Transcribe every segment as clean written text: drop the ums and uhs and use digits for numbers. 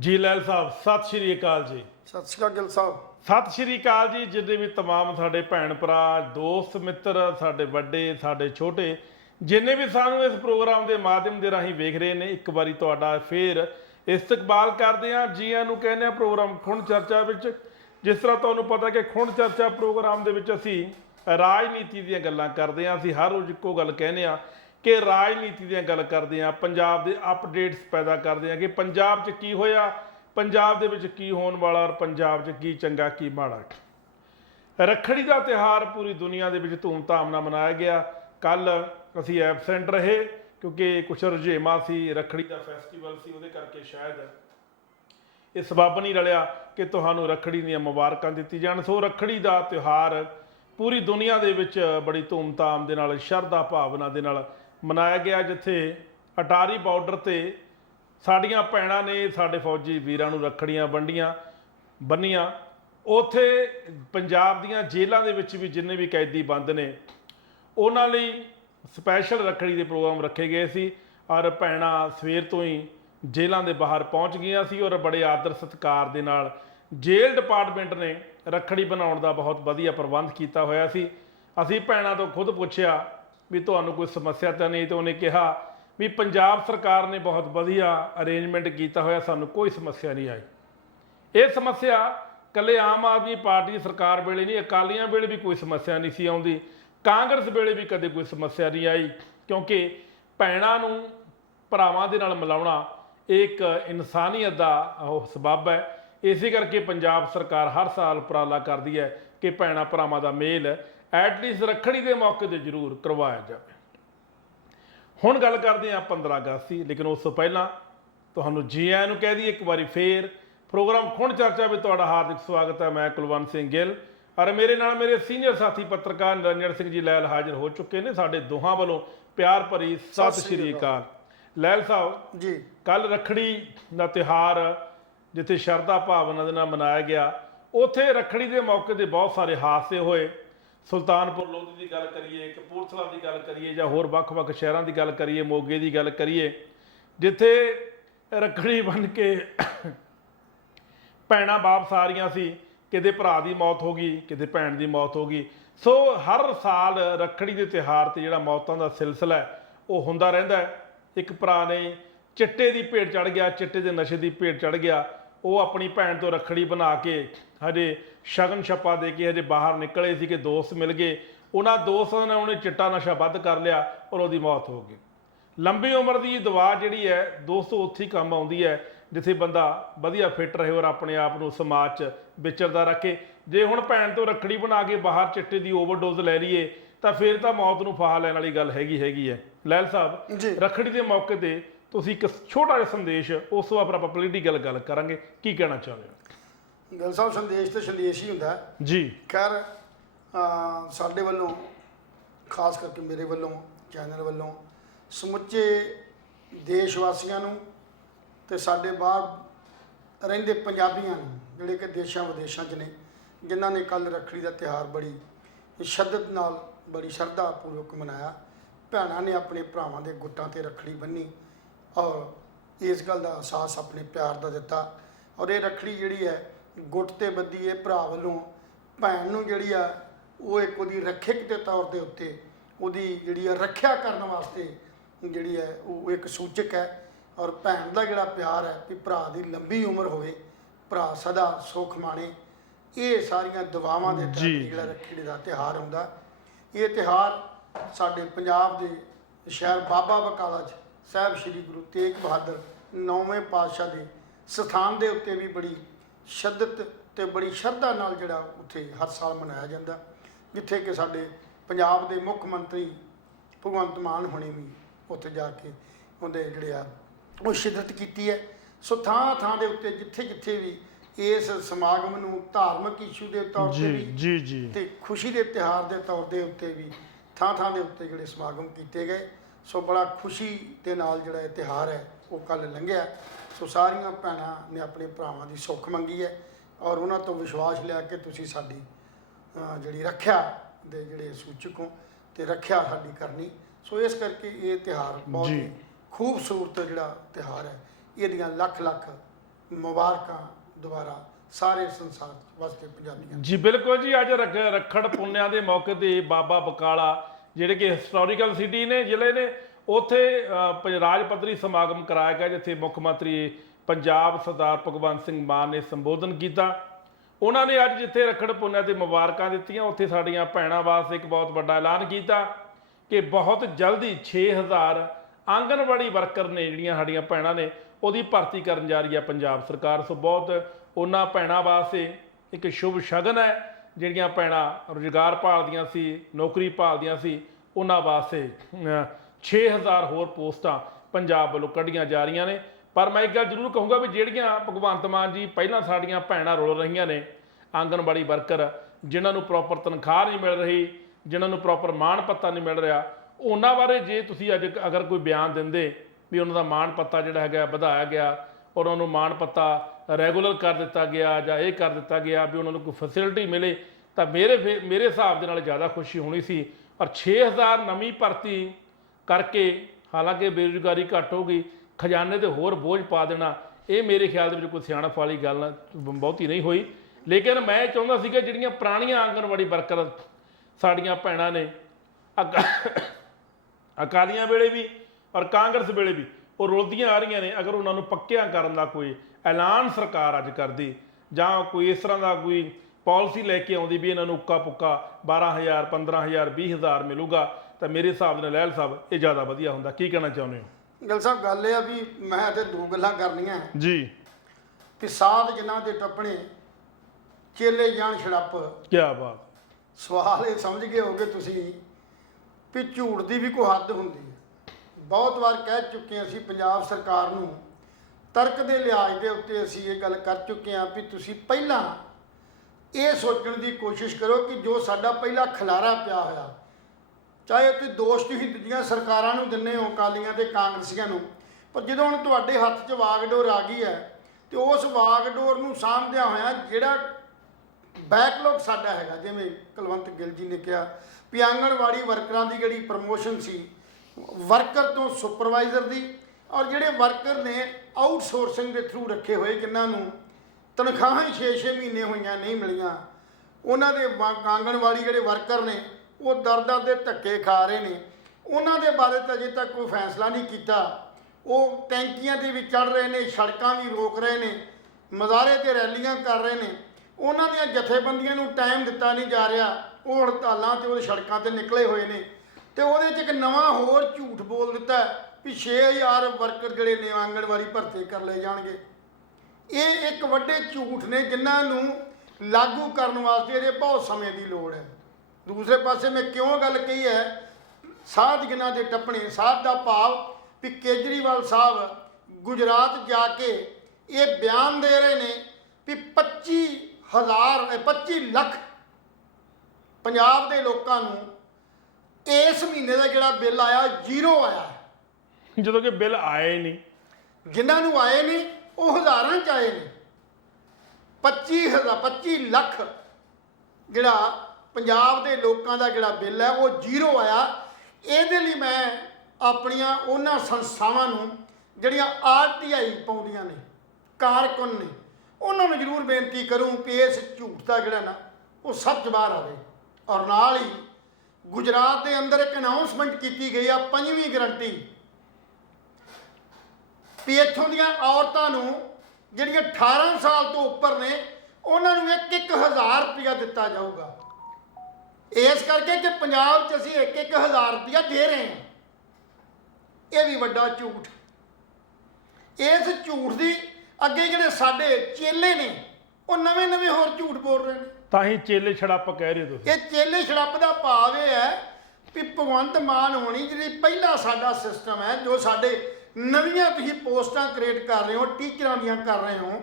ਜੀ ਲੈਲ ਸਾਹਿਬ ਸਤਿ ਸ਼੍ਰੀ ਅਕਾਲ ਜੀ। ਸਤਿ ਸ਼੍ਰੀ ਅਕਾਲ ਗਿੱਲ ਸਾਹਿਬ। ਸਤਿ ਸ਼੍ਰੀ ਅਕਾਲ ਜੀ। ਜਿੰਨੇ ਵੀ ਤਮਾਮ ਸਾਡੇ ਭੈਣ ਭਰਾ ਦੋਸਤ ਮਿੱਤਰ ਸਾਡੇ ਵੱਡੇ ਸਾਡੇ ਛੋਟੇ ਜਿੰਨੇ ਵੀ ਸਾਨੂੰ ਇਸ ਪ੍ਰੋਗਰਾਮ ਦੇ ਮਾਧਿਅਮ ਦੇ ਰਾਹੀਂ ਵੇਖ ਰਹੇ ਨੇ, ਇੱਕ ਵਾਰੀ ਤੁਹਾਡਾ ਫੇਰ ਇਸਤਕਬਾਲ ਕਰਦੇ ਹਾਂ। ਜੀਆਂ ਨੂੰ ਕਹਿੰਦੇ ਆ ਪ੍ਰੋਗਰਾਮ ਖੁਣ ਚਰਚਾ ਵਿੱਚ। ਜਿਸ ਤਰ੍ਹਾਂ ਤੁਹਾਨੂੰ ਪਤਾ ਕਿ ਖੁਣ ਚਰਚਾ ਪ੍ਰੋਗਰਾਮ ਦੇ ਵਿੱਚ ਅਸੀਂ ਰਾਜਨੀਤੀ ਦੀਆਂ ਗੱਲਾਂ ਕਰਦੇ ਹਾਂ। ਅਸੀਂ ਹਰ ਰੋਜ਼ ਇੱਕੋ ਗੱਲ ਕਹਿੰਦੇ ਹਾਂ ਕਿ ਰਾਜਨੀਤੀ ਦੀਆਂ ਗੱਲ ਕਰਦੇ ਹਾਂ, ਪੰਜਾਬ ਦੇ ਅਪਡੇਟਸ ਪੈਦਾ ਕਰਦੇ ਹਾਂ ਕਿ ਪੰਜਾਬ 'ਚ ਕੀ ਹੋਇਆ, ਪੰਜਾਬ ਦੇ ਵਿੱਚ ਕੀ ਹੋਣ ਵਾਲਾ, ਔਰ ਪੰਜਾਬ 'ਚ ਕੀ ਚੰਗਾ ਕੀ ਮਾੜਾ। ਰੱਖੜੀ ਦਾ ਤਿਉਹਾਰ ਪੂਰੀ ਦੁਨੀਆ ਦੇ ਵਿੱਚ ਧੂਮਧਾਮ ਨਾਲ ਮਨਾਇਆ ਗਿਆ। ਕੱਲ ਅਸੀਂ ਐਬਸੈਂਟ ਰਹੇ ਕਿਉਂਕਿ ਕੁਛ ਰੁਝੇਵਾਂ ਸੀ, ਰੱਖੜੀ ਦਾ ਫੈਸਟੀਵਲ ਸੀ, ਉਹਦੇ ਕਰਕੇ ਸ਼ਾਇਦ ਇਹ ਸਬੱਬ ਨਹੀਂ ਰਲਿਆ ਕਿ ਤੁਹਾਨੂੰ ਰੱਖੜੀ ਦੀਆਂ ਮੁਬਾਰਕਾਂ ਦਿੱਤੀ ਜਾਣ। ਸੋ ਰੱਖੜੀ ਦਾ ਤਿਉਹਾਰ ਪੂਰੀ ਦੁਨੀਆ ਦੇ ਵਿੱਚ ਬੜੀ ਧੂਮਧਾਮ ਦੇ ਨਾਲ ਸ਼ਰਧਾ ਭਾਵਨਾ ਦੇ ਨਾਲ ਮਨਾਇਆ ਗਿਆ। ਜਿੱਥੇ ਅਟਾਰੀ ਬਾਰਡਰ ਤੇ ਸਾਡੀਆਂ ਭੈਣਾਂ ਨੇ ਸਾਡੇ ਫੌਜੀ ਵੀਰਾਂ ਨੂੰ ਰੱਖੜੀਆਂ ਬੰਨੀਆਂ, ਉੱਥੇ ਪੰਜਾਬ ਦੀਆਂ ਜੇਲ੍ਹਾਂ ਦੇ ਵਿੱਚ ਵੀ ਜਿੰਨੇ ਵੀ ਕੈਦੀ ਬੰਦ ਨੇ ਉਹਨਾਂ ਲਈ ਸਪੈਸ਼ਲ ਰੱਖੜੀ ਦੇ ਪ੍ਰੋਗਰਾਮ ਰੱਖੇ ਗਏ ਸੀ। ਔਰ ਭੈਣਾਂ ਸਵੇਰ ਤੋਂ ਹੀ ਜੇਲ੍ਹਾਂ ਦੇ ਬਾਹਰ ਪਹੁੰਚ ਗਈਆਂ ਸੀ ਔਰ ਬੜੇ ਆਦਰ ਸਤਿਕਾਰ ਦੇ ਨਾਲ ਜੇਲ੍ਹ ਡਿਪਾਰਟਮੈਂਟ ਨੇ ਰੱਖੜੀ ਬਣਾਉਣ ਦਾ ਬਹੁਤ ਵਧੀਆ ਪ੍ਰਬੰਧ ਕੀਤਾ ਹੋਇਆ ਸੀ। ਅਸੀਂ ਭੈਣਾਂ ਤੋਂ ਖੁਦ ਪੁੱਛਿਆ ਵੀ ਤੁਹਾਨੂੰ ਕੋਈ ਸਮੱਸਿਆ ਤਾਂ ਨਹੀਂ, ਤਾਂ ਉਹਨੇ ਕਿਹਾ ਵੀ ਪੰਜਾਬ ਸਰਕਾਰ ਨੇ ਬਹੁਤ ਵਧੀਆ ਅਰੇਂਜਮੈਂਟ ਕੀਤਾ ਹੋਇਆ, ਸਾਨੂੰ ਕੋਈ ਸਮੱਸਿਆ ਨਹੀਂ ਆਈ। ਇਹ ਸਮੱਸਿਆ ਇਕੱਲੇ ਆਮ ਆਦਮੀ ਪਾਰਟੀ ਦੀ ਸਰਕਾਰ ਵੇਲੇ ਨਹੀਂ, ਅਕਾਲੀਆਂ ਵੇਲੇ ਵੀ ਕੋਈ ਸਮੱਸਿਆ ਨਹੀਂ ਸੀ ਆਉਂਦੀ, ਕਾਂਗਰਸ ਵੇਲੇ ਵੀ ਕਦੇ ਕੋਈ ਸਮੱਸਿਆ ਨਹੀਂ ਆਈ। ਕਿਉਂਕਿ ਭੈਣਾਂ ਨੂੰ ਭਰਾਵਾਂ ਦੇ ਨਾਲ ਮਿਲਾਉਣਾ ਇੱਕ ਇਨਸਾਨੀਅਤ ਦਾ ਉਹ ਸਬੱਬ ਹੈ। ਇਸੇ ਕਰਕੇ ਪੰਜਾਬ ਸਰਕਾਰ ਹਰ ਸਾਲ ਉਪਰਾਲਾ ਕਰਦੀ ਹੈ ਕਿ ਭੈਣਾਂ ਭਰਾਵਾਂ ਦਾ ਮੇਲ ਐਟਲੀਸਟ ਰੱਖੜੀ ਦੇ ਮੌਕੇ 'ਤੇ ਜ਼ਰੂਰ ਕਰਵਾਇਆ ਜਾਵੇ। ਹੁਣ ਗੱਲ ਕਰਦੇ ਹਾਂ 15 ਅਗਸਤ ਦੀ, ਲੇਕਿਨ ਉਸ ਤੋਂ ਪਹਿਲਾਂ ਤੁਹਾਨੂੰ ਜੀ ਆਇਆਂ ਨੂੰ ਕਹਿ ਦਈਏ ਇੱਕ ਵਾਰੀ ਫੇਰ ਪ੍ਰੋਗਰਾਮ ਖੁਣ ਚਰਚਾ ਵਿੱਚ ਤੁਹਾਡਾ ਹਾਰਦਿਕ ਸਵਾਗਤ ਹੈ। ਮੈਂ ਕੁਲਵੰਤ ਸਿੰਘ ਗਿੱਲ ਔਰ ਮੇਰੇ ਨਾਲ ਮੇਰੇ ਸੀਨੀਅਰ ਸਾਥੀ ਪੱਤਰਕਾਰ ਨਿਰੰਜਨ ਸਿੰਘ ਜੀ ਲੈਲ ਹਾਜ਼ਰ ਹੋ ਚੁੱਕੇ ਨੇ। ਸਾਡੇ ਦੋਹਾਂ ਵੱਲੋਂ ਪਿਆਰ ਭਰੀ ਸਤਿ ਸ਼੍ਰੀ ਅਕਾਲ। ਲੈਲ ਸਾਹਿਬ ਜੀ, ਕੱਲ ਰੱਖੜੀ ਦਾ ਤਿਉਹਾਰ ਜਿੱਥੇ ਸ਼ਰਧਾ ਭਾਵਨਾ ਦੇ ਨਾਲ ਮਨਾਇਆ ਗਿਆ, ਉੱਥੇ ਰੱਖੜੀ ਦੇ ਮੌਕੇ 'ਤੇ ਬਹੁਤ ਸਾਰੇ ਹਾਦਸੇ ਹੋਏ। ਸੁਲਤਾਨਪੁਰ ਲੋਧੀ ਦੀ ਗੱਲ ਕਰੀਏ, ਕਪੂਰਥਲਾ ਦੀ ਗੱਲ ਕਰੀਏ, ਜਾਂ ਹੋਰ ਵੱਖ-ਵੱਖ ਸ਼ਹਿਰਾਂ ਦੀ ਗੱਲ ਕਰੀਏ, ਮੋਗੇ ਦੀ ਗੱਲ ਕਰੀਏ, ਜਿੱਥੇ ਰੱਖੜੀ ਬੰਨ੍ਹ ਕੇ ਭੈਣਾਂ ਵਾਪਸ ਆ ਰਹੀਆਂ ਸੀ, ਕਿਤੇ ਭਰਾ ਦੀ ਮੌਤ ਹੋ ਗਈ, ਕਿਤੇ ਭੈਣ ਦੀ ਮੌਤ ਹੋ ਗਈ। ਸੋ ਹਰ ਸਾਲ ਰੱਖੜੀ ਦੇ ਤਿਉਹਾਰ 'ਤੇ ਜਿਹੜਾ ਮੌਤਾਂ ਦਾ ਸਿਲਸਿਲਾ ਹੈ ਉਹ ਹੁੰਦਾ ਰਹਿੰਦਾ ਹੈ। ਇੱਕ ਭਰਾ ਨੇ ਚਿੱਟੇ ਦੀ ਭੇਟ ਚੜ੍ਹ ਗਿਆ, ਚਿੱਟੇ ਦੇ ਨਸ਼ੇ ਦੀ ਭੇਟ ਚੜ੍ਹ ਗਿਆ। ਉਹ ਆਪਣੀ ਭੈਣ ਤੋਂ ਰੱਖੜੀ ਬਣਾ ਕੇ ਹਜੇ ਸ਼ਗਨ ਛੱਪਾ ਦੇ ਕੇ ਹਜੇ ਬਾਹਰ ਨਿਕਲੇ ਸੀ ਕਿ ਦੋਸਤ ਮਿਲ ਗਏ। ਉਹਨਾਂ ਦੋਸਤਾਂ ਨੇ ਉਹਨੇ ਚਿੱਟਾ ਨਸ਼ਾ ਵੱਧ ਕਰ ਲਿਆ ਔਰ ਉਹਦੀ ਮੌਤ ਹੋ ਗਈ। ਲੰਬੀ ਉਮਰ ਦੀ ਦੁਆ ਜਿਹੜੀ ਹੈ ਦੋਸਤੋ ਉੱਥੇ ਹੀ ਕੰਮ ਆਉਂਦੀ ਹੈ ਜਿੱਥੇ ਬੰਦਾ ਵਧੀਆ ਫਿੱਟ ਰਹੇ ਔਰ ਆਪਣੇ ਆਪ ਨੂੰ ਸਮਾਜ 'ਚ ਵਿਚਰਦਾ ਰੱਖੇ। ਜੇ ਹੁਣ ਭੈਣ ਤੋਂ ਰੱਖੜੀ ਬਣਾ ਕੇ ਬਾਹਰ ਚਿੱਟੇ ਦੀ ਓਵਰਡੋਜ਼ ਲੈ ਲਈਏ ਤਾਂ ਫਿਰ ਤਾਂ ਮੌਤ ਨੂੰ ਫਾਹਾ ਲੈਣ ਵਾਲੀ ਗੱਲ ਹੈਗੀ ਹੈ। ਲੈਲ ਸਾਹਿਬ, ਰੱਖੜੀ ਦੇ ਮੌਕੇ 'ਤੇ ਤੁਸੀਂ ਇੱਕ ਛੋਟਾ ਜਿਹਾ ਸੰਦੇਸ਼, ਉਸ ਤੋਂ ਬਾਅਦ ਆਪਾਂ ਪੋਲੀਟੀਕਲ ਗੱਲ ਕਰਾਂਗੇ, ਕੀ ਕਹਿਣਾ ਚਾਹੁੰਦੇ ਹੋ? ਗਿੱਲ ਸਾਹਿਬ, ਸੰਦੇਸ਼ ਤੇ ਸੰਦੇਸ਼ ਹੀ ਹੁੰਦਾ ਜੀ। ਖੈਰ ਸਾਡੇ ਵੱਲੋਂ, ਖਾਸ ਕਰਕੇ ਮੇਰੇ ਵੱਲੋਂ, ਚੈਨਲ ਵੱਲੋਂ ਸਮੁੱਚੇ ਦੇਸ਼ ਵਾਸੀਆਂ ਨੂੰ ਤੇ ਸਾਡੇ ਬਾਹਰ ਰਹਿੰਦੇ ਪੰਜਾਬੀਆਂ ਨੂੰ ਜਿਹੜੇ ਕਿ ਦੇਸ਼ਾਂ ਵਿਦੇਸ਼ਾਂ 'ਚ ਨੇ, ਜਿਨ੍ਹਾਂ ਨੇ ਕੱਲ੍ਹ ਰੱਖੜੀ ਦਾ ਤਿਉਹਾਰ ਬੜੀ ਸ਼ਿੱਦਤ ਨਾਲ, ਬੜੀ ਸ਼ਰਧਾ ਪੂਰਵਕ ਮਨਾਇਆ। ਭੈਣਾਂ ਨੇ ਆਪਣੇ ਭਰਾਵਾਂ ਦੇ ਗੁੱਟਾਂ 'ਤੇ ਰੱਖੜੀ ਬੰਨ੍ਹੀ ਔਰ ਇਸ ਗੱਲ ਦਾ ਅਹਿਸਾਸ ਆਪਣੇ ਪਿਆਰ ਦਾ ਦਿੱਤਾ। ਔਰ ਇਹ ਰੱਖੜੀ ਜਿਹੜੀ ਹੈ ਗੁੱਟ 'ਤੇ ਬੱਧੀ, ਇਹ ਭਰਾ ਵੱਲੋਂ ਭੈਣ ਨੂੰ ਜਿਹੜੀ ਆ ਉਹ ਇੱਕ ਉਹਦੀ ਰੱਖਿਅਕ ਦੇ ਤੌਰ ਦੇ ਉੱਤੇ ਉਹਦੀ ਜਿਹੜੀ ਆ ਰੱਖਿਆ ਕਰਨ ਵਾਸਤੇ ਜਿਹੜੀ ਹੈ ਉਹ ਇੱਕ ਸੂਚਕ ਹੈ। ਔਰ ਭੈਣ ਦਾ ਜਿਹੜਾ ਪਿਆਰ ਹੈ ਵੀ ਭਰਾ ਦੀ ਲੰਬੀ ਉਮਰ ਹੋਵੇ, ਭਰਾ ਸਦਾ ਸੁੱਖ ਮਾਣੇ, ਇਹ ਸਾਰੀਆਂ ਦੁਆਵਾਂ ਦੇ ਤਹਿਤ ਜਿਹੜਾ ਰੱਖੜੀ ਦਾ ਤਿਉਹਾਰ ਹੁੰਦਾ। ਇਹ ਤਿਉਹਾਰ ਸਾਡੇ ਪੰਜਾਬ ਦੇ ਸ਼ਹਿਰ ਬਾਬਾ ਬਕਾਲਾ 'ਚ ਸਾਹਿਬ ਸ਼੍ਰੀ ਗੁਰੂ ਤੇਗ ਬਹਾਦਰ 9ਵੇਂ ਪਾਤਸ਼ਾਹ ਦੇ ਸਥਾਨ ਦੇ ਉੱਤੇ ਵੀ ਬੜੀ ਸ਼ਿੱਦਤ ਤੇ ਬੜੀ ਸ਼ਰਧਾ ਨਾਲ ਜਿਹੜਾ ਉੱਥੇ ਹਰ ਸਾਲ ਮਨਾਇਆ ਜਾਂਦਾ, ਜਿੱਥੇ ਕਿ ਸਾਡੇ ਪੰਜਾਬ ਦੇ ਮੁੱਖ ਮੰਤਰੀ ਭਗਵੰਤ ਮਾਨ ਹੋਣੀ ਵੀ ਉੱਥੇ ਜਾ ਕੇ ਉਹਦੇ ਜਿਹੜੇ ਆ ਉਹ ਸ਼ਿੱਦਤ ਕੀਤੀ ਹੈ। ਸੋ ਥਾਂ ਥਾਂ ਦੇ ਉੱਤੇ ਜਿੱਥੇ ਵੀ ਇਸ ਸਮਾਗਮ ਨੂੰ ਧਾਰਮਿਕ ਇਸ਼ੂ ਦੇ ਤੌਰ 'ਤੇ ਵੀ ਤੇ ਖੁਸ਼ੀ ਦੇ ਤਿਉਹਾਰ ਦੇ ਤੌਰ ਦੇ ਉੱਤੇ ਵੀ ਥਾਂ ਦੇ ਉੱਤੇ ਜਿਹੜੇ ਸਮਾਗਮ ਕੀਤੇ ਗਏ। ਸੋ ਬੜਾ ਖੁਸ਼ੀ ਦੇ ਨਾਲ ਜਿਹੜਾ ਇਹ ਤਿਉਹਾਰ ਹੈ ਉਹ ਕੱਲ੍ਹ ਲੰਘਿਆ। ਸੋ ਸਾਰੀਆਂ ਭੈਣਾਂ ਨੇ ਆਪਣੇ ਭਰਾਵਾਂ ਦੀ ਸੁੱਖ ਮੰਗੀ ਹੈ ਔਰ ਉਹਨਾਂ ਤੋਂ ਵਿਸ਼ਵਾਸ ਲਿਆ ਕਿ ਤੁਸੀਂ ਸਾਡੀ ਜਿਹੜੀ ਰੱਖਿਆ ਦੇ ਜਿਹੜੇ ਸੂਚਕ ਹੋ ਤੇ ਰੱਖਿਆ ਸਾਡੀ ਕਰਨੀ। ਸੋ ਇਸ ਕਰਕੇ ਇਹ ਤਿਉਹਾਰ ਬਹੁਤ ਹੀ ਖੂਬਸੂਰਤ ਜਿਹੜਾ ਤਿਉਹਾਰ ਹੈ, ਇਹਦੀਆਂ ਲੱਖ ਲੱਖ ਮੁਬਾਰਕਾਂ ਦੁਬਾਰਾ ਸਾਰੇ ਸੰਸਾਰ ਵਾਸਤੇ ਪੰਜਾਬੀਆਂ ਜੀ ਬਿਲਕੁਲ ਜੀ। ਅੱਜ ਰੱਖੜ ਪੁੰਨਿਆਂ ਦੇ ਮੌਕੇ ਤੇ ਬਾਬਾ ਬਕਾਲਾ ਜਿਹੜੇ ਕਿ ਹਿਸਟੋਰੀਕਲ ਸਿਟੀ ਨੇ, ਜ਼ਿਲ੍ਹੇ ਨੇ, ਉੱਥੇ ਰਾਜ ਪੱਧਰੀ ਸਮਾਗਮ ਕਰਾਇਆ ਗਿਆ, ਜਿੱਥੇ ਮੁੱਖ ਮੰਤਰੀ ਪੰਜਾਬ ਸਰਦਾਰ ਭਗਵੰਤ ਸਿੰਘ ਮਾਨ ਨੇ ਸੰਬੋਧਨ ਕੀਤਾ। ਉਹਨਾਂ ਨੇ ਅੱਜ ਜਿੱਥੇ ਰੱਖੜ ਪੁੰਨਿਆਂ ਤੇ ਮੁਬਾਰਕਾਂ ਦਿੱਤੀਆਂ, ਉੱਥੇ ਸਾਡੀਆਂ ਭੈਣਾਂ ਵਾਸਤੇ ਇੱਕ ਬਹੁਤ ਵੱਡਾ ਐਲਾਨ ਕੀਤਾ ਕਿ ਬਹੁਤ ਜਲਦੀ 6000 ਆਂਗਣਵਾੜੀ ਵਰਕਰ ਨੇ ਜਿਹੜੀਆਂ ਸਾਡੀਆਂ ਭੈਣਾਂ ਨੇ, ਉਹਦੀ ਭਰਤੀ ਕਰਨ ਜਾ ਰਹੀ ਹੈ ਪੰਜਾਬ ਸਰਕਾਰ। ਸੋ ਬਹੁਤ ਉਹਨਾਂ ਭੈਣਾਂ ਵਾਸਤੇ ਇੱਕ ਸ਼ੁਭ ਸ਼ਗਨ ਹੈ। ਜਿਹੜੀਆਂ ਭੈਣਾਂ ਰੁਜ਼ਗਾਰ ਭਾਲਦੀਆਂ ਸੀ, ਨੌਕਰੀ ਭਾਲਦੀਆਂ ਸੀ, ਉਹਨਾਂ ਵਾਸਤੇ 6000 ਹੋਰ ਪੋਸਟਾਂ ਪੰਜਾਬ ਵੱਲੋਂ ਕੱਢੀਆਂ ਜਾ ਰਹੀਆਂ ਨੇ। ਪਰ ਮੈਂ ਇੱਕ ਗੱਲ ਜ਼ਰੂਰ ਕਹੂੰਗਾ ਵੀ ਜਿਹੜੀਆਂ ਭਗਵੰਤ ਮਾਨ ਜੀ ਪਹਿਲਾਂ ਸਾਡੀਆਂ ਭੈਣਾਂ ਰੁਲ ਰਹੀਆਂ ਨੇ, ਆਂਗਣਵਾੜੀ ਵਰਕਰ, ਜਿਨ੍ਹਾਂ ਨੂੰ ਪ੍ਰੋਪਰ ਤਨਖਾਹ ਨਹੀਂ ਮਿਲ ਰਹੀ, ਜਿਨ੍ਹਾਂ ਨੂੰ ਪ੍ਰੋਪਰ ਮਾਣ ਪੱਤਾ ਨਹੀਂ ਮਿਲ ਰਿਹਾ, ਉਹਨਾਂ ਬਾਰੇ ਜੇ ਤੁਸੀਂ ਅੱਜ ਅਗਰ ਕੋਈ ਬਿਆਨ ਦਿੰਦੇ ਵੀ ਉਹਨਾਂ ਦਾ ਮਾਣ ਪੱਤਾ ਜਿਹੜਾ ਹੈਗਾ ਵਧਾਇਆ ਗਿਆ ਔਰ ਉਹਨਾਂ ਨੂੰ ਮਾਣ ਪੱਤਾ ਰੈਗੂਲਰ ਕਰ ਦਿੱਤਾ ਗਿਆ ਜਾਂ ਇਹ ਕਰ ਦਿੱਤਾ ਗਿਆ ਵੀ ਉਹਨਾਂ ਨੂੰ ਕੋਈ ਫੈਸਿਲਿਟੀ ਮਿਲੇ, ਤਾਂ ਮੇਰੇ ਹਿਸਾਬ ਦੇ ਨਾਲ ਜ਼ਿਆਦਾ ਖੁਸ਼ੀ ਹੋਣੀ ਸੀ। ਔਰ 6000 ਨਵੀਂ ਭਰਤੀ ਕਰਕੇ ਹਾਲਾਂਕਿ ਬੇਰੁਜ਼ਗਾਰੀ ਘੱਟ ਹੋ ਗਈ, ਖਜ਼ਾਨੇ ਤੇ ਹੋਰ ਬੋਝ ਪਾ ਦੇਣਾ, ਇਹ ਮੇਰੇ ਖਿਆਲ ਦੇ ਵਿੱਚ ਕੋਈ ਸਿਆਣਪ ਵਾਲੀ ਗੱਲ ਬਹੁਤੀ ਨਹੀਂ ਹੋਈ। ਲੇਕਿਨ ਮੈਂ ਚਾਹੁੰਦਾ ਸੀ ਕਿ ਜਿਹੜੀਆਂ ਪੁਰਾਣੀਆਂ ਆਂਗਣਵਾੜੀ ਵਰਕਰ ਸਾਡੀਆਂ ਭੈਣਾਂ ਨੇ, ਅਕਾਲੀਆਂ ਵੇਲੇ ਵੀ ਔਰ ਕਾਂਗਰਸ ਵੇਲੇ ਵੀ ਉਹ ਰੁਲਦੀਆਂ ਆ ਰਹੀਆਂ ਨੇ, ਅਗਰ ਉਹਨਾਂ ਨੂੰ ਪੱਕਿਆਂ ਕਰਨ ਦਾ ਕੋਈ ਐਲਾਨ ਸਰਕਾਰ ਅੱਜ ਕਰਦੀ ਜਾਂ ਕੋਈ ਇਸ ਤਰ੍ਹਾਂ ਦਾ ਕੋਈ ਪਾਲਿਸੀ ਲੈ ਕੇ ਆਉਂਦੀ ਵੀ ਇਹਨਾਂ ਨੂੰ ਉੱਕਾ ਪੁੱਕਾ 12000 15000 20000 ਮਿਲੂਗਾ, ਤਾਂ ਮੇਰੇ ਹਿਸਾਬ ਨਾਲ ਲਹਿਲ ਸਾਹਿਬ ਇਹ ਜ਼ਿਆਦਾ ਵਧੀਆ ਹੁੰਦਾ। ਕੀ ਕਹਿਣਾ ਚਾਹੁੰਦੇ ਹੋ? ਗੱਲ ਸਾਹਿਬ ਗੱਲ ਇਹ ਆ ਵੀ ਮੈਂ ਤੇ ਦੋ ਗੱਲਾਂ ਕਰਨੀਆਂ ਜੀ। ਕਿ ਸਾਧ ਜਿਨ੍ਹਾਂ ਦੇ ਟੱਪਣੇ ਚੇਲੇ ਜਾਣ ਛੜੱਪ। ਕੀ ਬਾਤ। ਸਵਾਲ ਇਹ ਸਮਝ ਗਏ ਹੋਗੇ ਤੁਸੀਂ ਵੀ ਝੂਠ ਦੀ ਵੀ ਕੋਈ ਹੱਦ ਹੁੰਦੀ ਹੈ। ਬਹੁਤ ਵਾਰ ਕਹਿ ਚੁੱਕੇ ਅਸੀਂ ਪੰਜਾਬ ਸਰਕਾਰ ਨੂੰ, ਤਰਕ ਦੇ ਲਿਹਾਜ਼ ਦੇ ਉੱਤੇ ਅਸੀਂ ਇਹ ਗੱਲ ਕਰ ਚੁੱਕੇ ਹਾਂ ਵੀ ਤੁਸੀਂ ਪਹਿਲਾਂ ਇਹ ਸੋਚਣ ਦੀ ਕੋਸ਼ਿਸ਼ ਕਰੋ ਕਿ ਜੋ ਸਾਡਾ ਪਹਿਲਾ ਖਿਲਾਰਾ ਪਿਆ ਹੋਇਆ, ਚਾਹੇ ਤੁਸੀਂ ਦੋਸ਼ ਤੁਸੀਂ ਦੂਜੀਆਂ ਸਰਕਾਰਾਂ ਨੂੰ ਦਿੰਦੇ ਹੋ, ਅਕਾਲੀਆਂ ਤੇ ਕਾਂਗਰਸੀਆਂ ਨੂੰ, ਪਰ ਜਦੋਂ ਹੁਣ ਤੁਹਾਡੇ ਹੱਥ 'ਚ ਵਾਗਡੋਰ ਆ ਗਈ ਹੈ ਤੇ ਉਸ ਵਾਗਡੋਰ ਨੂੰ ਸਾਂਭਦਿਆਂ ਹੋਇਆ ਜਿਹੜਾ ਬੈਕਲੌਗ ਸਾਡਾ ਹੈਗਾ, ਜਿਵੇਂ ਕੁਲਵੰਤ ਗਿੱਲ ਜੀ ਨੇ ਕਿਹਾ ਵੀ ਆਂਗਣਵਾੜੀ ਵਰਕਰਾਂ ਦੀ ਜਿਹੜੀ ਪ੍ਰਮੋਸ਼ਨ ਸੀ ਵਰਕਰ ਤੋਂ ਸੁਪਰਵਾਈਜ਼ਰ ਦੀ, ਔਰ ਜਿਹੜੇ ਵਰਕਰ ਨੇ ਆਊਟਸੋਰਸਿੰਗ ਦੇ ਥਰੂ ਰੱਖੇ ਹੋਏ ਜਿਨ੍ਹਾਂ ਨੂੰ ਤਨਖਾਹਾਂ ਹੀ 6-6 ਮਹੀਨੇ ਹੋਈਆਂ ਨਹੀਂ ਮਿਲੀਆਂ, ਉਹਨਾਂ ਦੇ ਆਂਗਣਵਾੜੀ ਜਿਹੜੇ ਵਰਕਰ ਨੇ ਉਹ ਦਰ ਦੇ ਧੱਕੇ ਖਾ ਰਹੇ ਨੇ। ਉਹਨਾਂ ਦੇ ਬਾਰੇ ਤਾਂ ਅਜੇ ਤੱਕ ਕੋਈ ਫੈਸਲਾ ਨਹੀਂ ਕੀਤਾ। ਉਹ ਟੈਂਕੀਆਂ ਦੇ ਵੀ ਚੜ੍ਹ ਰਹੇ ਨੇ, ਸੜਕਾਂ ਵੀ ਰੋਕ ਰਹੇ ਨੇ, ਮੁਜ਼ਾਹਰੇ ਤੇ ਰੈਲੀਆਂ ਕਰ ਰਹੇ ਨੇ। ਉਹਨਾਂ ਦੀਆਂ ਜਥੇਬੰਦੀਆਂ ਨੂੰ ਟਾਈਮ ਦਿੱਤਾ ਨਹੀਂ ਜਾ ਰਿਹਾ, ਉਹ ਹੜਤਾਲਾਂ ਤੇ ਉਹ ਸੜਕਾਂ ਤੇ ਨਿਕਲੇ ਹੋਏ ਨੇ। ਤੇ ਉਹਦੇ 'ਚ ਇੱਕ ਨਵਾਂ ਹੋਰ ਝੂਠ ਬੋਲ ਦਿੱਤਾ ਵੀ 6000 ਵਰਕਰ ਜਿਹੜੇ ਨੇ ਆਂਗਣਵਾੜੀ ਭਰਤੀ ਕਰ ਲਏ ਜਾਣਗੇ। ਇਹ ਇੱਕ ਵੱਡੇ ਝੂਠ ਨੇ ਜਿਨ੍ਹਾਂ ਨੂੰ ਲਾਗੂ ਕਰਨ ਵਾਸਤੇ ਇਹਦੇ ਬਹੁਤ ਸਮੇਂ ਦੀ ਲੋੜ ਹੈ। ਦੂਸਰੇ ਪਾਸੇ ਮੈਂ ਕਿਉਂ ਗੱਲ ਕਹੀ ਹੈ ਸਾਧ ਜਿਨ੍ਹਾਂ ਦੇ ਟੱਪਣੇ, ਸਾਧ ਦਾ ਭਾਵ ਵੀ ਕੇਜਰੀਵਾਲ ਸਾਹਿਬ ਗੁਜਰਾਤ ਜਾ ਕੇ ਇਹ ਬਿਆਨ ਦੇ ਰਹੇ ਨੇ ਵੀ 25 ਲੱਖ ਪੰਜਾਬ ਦੇ ਲੋਕਾਂ ਨੂੰ ਇਸ ਮਹੀਨੇ ਦਾ ਜਿਹੜਾ ਬਿੱਲ ਆਇਆ ਜ਼ੀਰੋ ਆਇਆ, ਜਦੋਂ ਕਿ ਬਿੱਲ ਆਏ ਨਹੀਂ। ਜਿਨ੍ਹਾਂ ਨੂੰ ਆਏ ਨੇ ਉਹ ਹਜ਼ਾਰਾਂ 'ਚ ਆਏ ਨੇ। 25 ਲੱਖ ਜਿਹੜਾ ਪੰਜਾਬ ਦੇ ਲੋਕਾਂ ਦਾ ਜਿਹੜਾ ਬਿੱਲ ਹੈ ਉਹ ਜ਼ੀਰੋ ਆਇਆ। ਇਹਦੇ ਲਈ ਮੈਂ ਆਪਣੀਆਂ ਉਹਨਾਂ ਸੰਸਥਾਵਾਂ ਨੂੰ ਜਿਹੜੀਆਂ RTI ਪਾਉਂਦੀਆਂ ਨੇ, ਕਾਰਕੁਨ ਨੇ, ਉਹਨਾਂ ਨੂੰ ਜ਼ਰੂਰ ਬੇਨਤੀ ਕਰੂੰ ਕਿ ਇਸ ਝੂਠ ਦਾ ਜਿਹੜਾ ਨਾ ਉਹ ਸੱਚ ਬਾਹਰ ਆਵੇ। ਔਰ ਨਾਲ ਹੀ ਗੁਜਰਾਤ ਦੇ ਅੰਦਰ ਇੱਕ ਅਨਾਉਂਸਮੈਂਟ ਕੀਤੀ ਗਈ ਆ 5ਵੀਂ ਗਰੰਟੀ ਵੀ ਇੱਥੋਂ ਦੀਆਂ ਔਰਤਾਂ ਨੂੰ ਜਿਹੜੀਆਂ 18 ਸਾਲ ਤੋਂ ਉੱਪਰ ਨੇ ਉਹਨਾਂ ਨੂੰ 1-1000 ਰੁਪਇਆ ਦਿੱਤਾ ਜਾਊਗਾ। ਇਸ ਕਰਕੇ ਕਿ ਪੰਜਾਬ 'ਚ ਅਸੀਂ 1-1000 ਰੁਪਇਆ ਦੇ ਰਹੇ ਹਾਂ। ਇਹ ਵੀ ਵੱਡਾ ਝੂਠ। ਇਸ ਝੂਠ ਦੀ ਅੱਗੇ ਜਿਹੜੇ ਸਾਡੇ ਚੇਲੇ ਨੇ ਉਹ ਨਵੇਂ ਹੋਰ ਝੂਠ ਬੋਲ ਰਹੇ ਨੇ। ਤਾਂ ਹੀ ਚੇਲੇ ਛੜੱਪ ਕਹਿ ਰਹੇ ਤੁਸੀਂ। ਇਹ ਚੇਲੇ ਛੜੱਪ ਦਾ ਭਾਵ ਇਹ ਹੈ ਵੀ ਭਗਵੰਤ ਮਾਨ ਹੋਣੀ ਜਿਹੜੀ ਪਹਿਲਾ ਸਾਡਾ ਸਿਸਟਮ ਹੈ, ਜੋ ਸਾਡੇ ਨਵੀਆਂ ਤੁਸੀਂ ਪੋਸਟਾਂ ਕ੍ਰੀਏਟ ਕਰ ਰਹੇ ਹੋ, ਟੀਚਰਾਂ ਦੀਆਂ ਕਰ ਰਹੇ ਹੋ,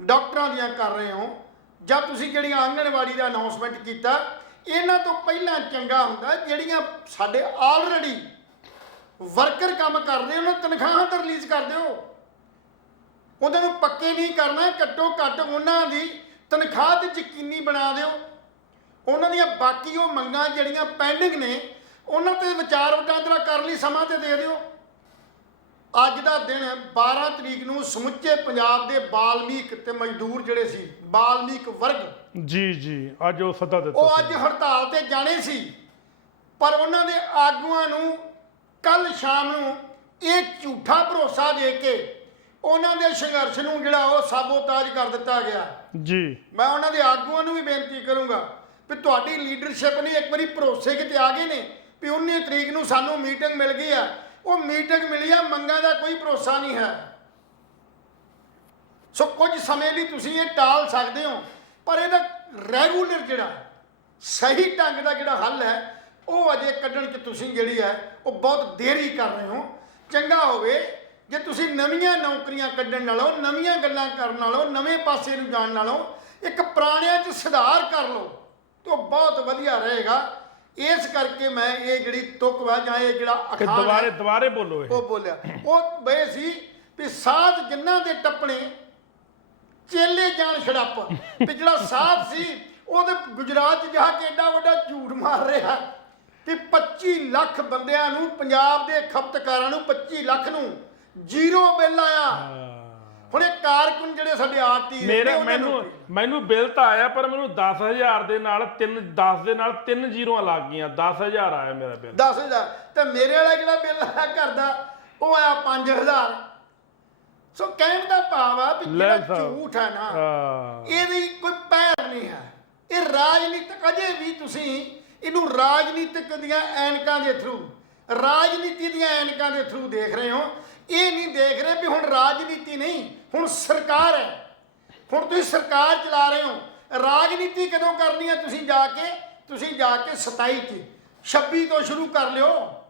ਡਾਕਟਰਾਂ ਦੀਆਂ ਕਰ ਰਹੇ ਹੋ, ਜਾਂ ਤੁਸੀਂ ਜਿਹੜੀਆਂ ਆਂਗਣਵਾੜੀ ਦਾ ਅਨਾਉਂਸਮੈਂਟ ਕੀਤਾ, ਇਹਨਾਂ ਤੋਂ ਪਹਿਲਾਂ ਚੰਗਾ ਹੁੰਦਾ ਜਿਹੜੀਆਂ ਸਾਡੇ ਆਲਰੇਡੀ ਵਰਕਰ ਕੰਮ ਕਰਦੇ ਉਹਨਾਂ ਤਨਖਾਹਾਂ ਤਾਂ ਰਿਲੀਜ਼ ਕਰ ਦਿਓ। ਉਹਨਾਂ ਨੂੰ ਪੱਕੇ ਨਹੀਂ ਕਰਨਾ, ਘੱਟੋ ਘੱਟ ਉਹਨਾਂ ਦੀ ਤਨਖਾਹ ਤੇ ਯਕੀਨੀ ਬਣਾ ਦਿਓ। ਉਹਨਾਂ ਦੀਆਂ ਬਾਕੀ ਉਹ ਮੰਗਾਂ ਜਿਹੜੀਆਂ ਪੈਂਡਿੰਗ ਨੇ ਉਹਨਾਂ ਤੇ ਵਿਚਾਰ ਵਟਾਂਦਰਾ ਕਰਨ ਲਈ ਸਮਾਂ ਤੇ ਦੇ ਦਿਓ। ਅੱਜ ਦਾ ਦਿਨ 12 ਤਰੀਕ ਨੂੰ ਸਮੁੱਚੇ ਪੰਜਾਬ ਦੇ ਬਾਲਮੀਕ ਤੇ ਮਜ਼ਦੂਰ ਜਿਹੜੇ ਸੀ, ਬਾਲਮੀਕ ਵਰਗ ਜੀ ਅੱਜ ਉਹ ਸੱਦਾ ਦਿੱਤਾ ਉਹ ਅੱਜ ਹੜਤਾਲ ਤੇ ਜਾਣੇ ਸੀ, ਪਰ ਉਹਨਾਂ ਦੇ ਆਗੂਆਂ ਨੂੰ ਕੱਲ ਸ਼ਾਮ ਨੂੰ ਇਹ ਝੂਠਾ ਭਰੋਸਾ ਦੇ ਕੇ ਉਹਨਾਂ ਦੇ ਸੰਘਰਸ਼ ਨੂੰ ਜਿਹੜਾ ਉਹ ਸਾਬੋਤਾਜ ਕਰ ਦਿੱਤਾ ਗਿਆ ਜੀ। ਮੈਂ ਉਹਨਾਂ ਦੇ ਆਗੂਆਂ ਨੂੰ ਵੀ ਬੇਨਤੀ ਕਰੂੰਗਾ ਵੀ ਤੁਹਾਡੀ ਲੀਡਰਸ਼ਿਪ ਨੇ ਇੱਕ ਵਾਰੀ ਭਰੋਸੇ ਕਿਤੇ ਆ ਗਏ ਨੇ ਵੀ 19 ਤਰੀਕ ਨੂੰ ਸਾਨੂੰ ਮੀਟਿੰਗ ਮਿਲ ਗਈ ਆ, ਉਹ ਮੀਟਿੰਗ ਮਿਲੀ ਆ, ਮੰਗਾਂ ਦਾ ਕੋਈ ਭਰੋਸਾ ਨਹੀਂ ਹੈ। ਸੋ ਕੁਝ ਸਮੇਂ ਲਈ ਤੁਸੀਂ ਇਹ ਟਾਲ ਸਕਦੇ ਹੋ, ਪਰ ਇਹਦਾ ਰੈਗੂਲਰ ਜਿਹੜਾ ਸਹੀ ਢੰਗ ਦਾ ਜਿਹੜਾ ਹੱਲ ਹੈ ਉਹ ਅਜੇ ਕੱਢਣ 'ਚ ਤੁਸੀਂ ਜਿਹੜੀ ਹੈ ਉਹ ਬਹੁਤ ਦੇਰੀ ਕਰ ਰਹੇ ਹੋ। ਚੰਗਾ ਹੋਵੇ ਜੇ ਤੁਸੀਂ ਨਵੀਆਂ ਨੌਕਰੀਆਂ ਕੱਢਣ ਨਾਲੋਂ, ਨਵੀਆਂ ਗੱਲਾਂ ਕਰਨ ਨਾਲੋਂ, ਨਵੇਂ ਪਾਸੇ ਨੂੰ ਜਾਣ ਨਾਲੋਂ ਇੱਕ ਪੁਰਾਣਿਆਂ 'ਚ ਸੁਧਾਰ ਕਰ ਲਓ ਤਾਂ ਬਹੁਤ ਵਧੀਆ ਰਹੇਗਾ। ਇਸ ਕਰਕੇ ਮੈਂ ਇਹ ਜਿਹੜੀ ਤੁਕ ਵਾ ਜਾਂ ਇਹ ਜਿਹੜਾ ਅਖਾਣ ਦੁਬਾਰੇ ਬੋਲੋ ਉਹ ਬੋਲਿਆ, ਉਹ ਬਈ ਸੀ ਵੀ ਸਾਧ ਜਿਨ੍ਹਾਂ ਦੇ ਟੱਪਣੇ ਚੇਲੇ ਜਾਣ ਛੜੱਪ, ਵੀ ਜਿਹੜਾ ਸਾਧ ਸੀ ਉਹ ਤੇ ਗੁਜਰਾਤ 'ਚ ਜਾ ਕੇ ਏਡਾ ਵੱਡਾ ਝੂਠ ਮਾਰ ਰਿਹਾ ਕਿ 25 ਲੱਖ ਬੰਦਿਆਂ ਨੂੰ, ਪੰਜਾਬ ਦੇ ਖਪਤਕਾਰਾਂ ਨੂੰ 25 ਲੱਖ ਨੂੰ ਜ਼ੀਰੋ ਬਿੱਲ ਆਇਆ। ਹੁਣ ਇਹ ਕਾਰਕੁਨ ਜਿਹੜੇ ਸਾਡੇ ਆਰਟੀ ਮੈਨੂੰ ਬਿੱਲ ਤਾਂ ਆਇਆ, ਪਰ ਮੈਨੂੰ 10,000 ਦੇ ਨਾਲ 10 ਦੇ ਨਾਲ 3 ਜ਼ੀਰੋਆਂ ਲੱਗ ਗਈਆਂ। 10,000 ਆਇਆ ਮੇਰਾ ਬਿੱਲ। 10,000 ਤੇ ਮੇਰੇ ਵਾਲਾ ਜਿਹੜਾ ਬਿੱਲ ਆਇਆ ਘਰ ਦਾ ਉਹ ਆਇਆ 5,000। ਸੋ ਕਹਿਣ ਦਾ ਭਾਵ ਆ ਵੀ ਜਿਹੜਾ ਝੂਠ ਹੈ ਨਾ ਇਹਦੀ ਕੋਈ ਪੈਰ ਨਹੀਂ ਹੈ। ਇਹ ਰਾਜਨੀਤਿਕ, ਅਜੇ ਵੀ ਤੁਸੀਂ ਇਹਨੂੰ ਰਾਜਨੀਤਿਕ ਦੀਆਂ ਐਨਕਾਂ ਦੇ ਥਰੂ, ਰਾਜਨੀਤੀ ਦੀਆਂ ਐਨਕਾਂ ਦੇ ਥਰੂ ਦੇਖ ਰਹੇ ਹੋ। ਇਹ ਨਹੀਂ ਦੇਖ ਰਹੇ ਵੀ ਹੁਣ ਰਾਜਨੀਤੀ ਨਹੀਂ, ਹੁਣ ਸਰਕਾਰ ਹੈ, ਹੁਣ ਤੁਸੀਂ ਸਰਕਾਰ ਚਲਾ ਰਹੇ ਹੋ। ਰਾਜਨੀਤੀ ਕਦੋਂ ਕਰਨੀ ਹੈ? ਤੁਸੀਂ ਜਾ ਕੇ 27 ਚ 26 ਤੋਂ ਸ਼ੁਰੂ ਕਰ ਲਿਓ,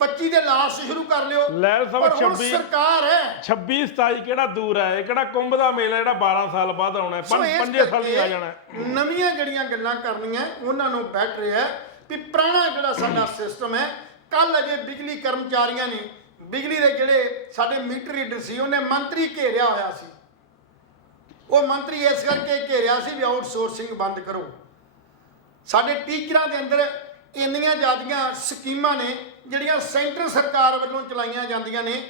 25 ਦੇ ਲਾਸਟ ਸ਼ੁਰੂ ਕਰ ਲਿਓ। ਲੈ ਸਾਹਿਬ 26 ਸਰਕਾਰ ਹੈ। 26 27 ਕਿਹੜਾ ਦੂਰ ਹੈ? ਇਹ ਕਿਹੜਾ ਕੁੰਭ ਦਾ ਮੇਲਾ ਜਿਹੜਾ 12 ਸਾਲ ਬਾਅਦ ਆਉਣਾ ਹੈ, 5 ਸਾਲ ਹੀ ਆ ਜਾਣਾ। ਨਵੀਆਂ ਜਿਹੜੀਆਂ ਗੱਲਾਂ ਕਰਨੀਆਂ ਉਹਨਾਂ ਨੂੰ ਬੈਠ ਰਿਹਾ ਵੀ ਪੁਰਾਣਾ ਜਿਹੜਾ ਸਾਡਾ ਸਿਸਟਮ ਹੈ। ਕੱਲ ਅਜੇ ਬਿਜਲੀ ਕਰਮਚਾਰੀਆਂ ਨੇ, ਬਿਜਲੀ ਦੇ ਜਿਹੜੇ ਸਾਡੇ ਮੀਟਰ ਰੀਡਰ ਸੀ, ਉਹਨੇ ਮੰਤਰੀ ਘੇਰਿਆ ਹੋਇਆ ਸੀ। ਉਹ ਮੰਤਰੀ ਇਸ ਕਰਕੇ ਘੇਰਿਆ ਸੀ ਵੀ ਆਊਟਸੋਰਸਿੰਗ ਬੰਦ ਕਰੋ। ਸਾਡੇ ਟੀਚਰਾਂ ਦੇ ਅੰਦਰ ਇੰਨੀਆਂ ਜ਼ਿਆਦੀਆਂ ਸਕੀਮਾਂ ਨੇ ਜਿਹੜੀਆਂ ਸੈਂਟਰ ਸਰਕਾਰ ਵੱਲੋਂ ਚਲਾਈਆਂ ਜਾਂਦੀਆਂ ਨੇ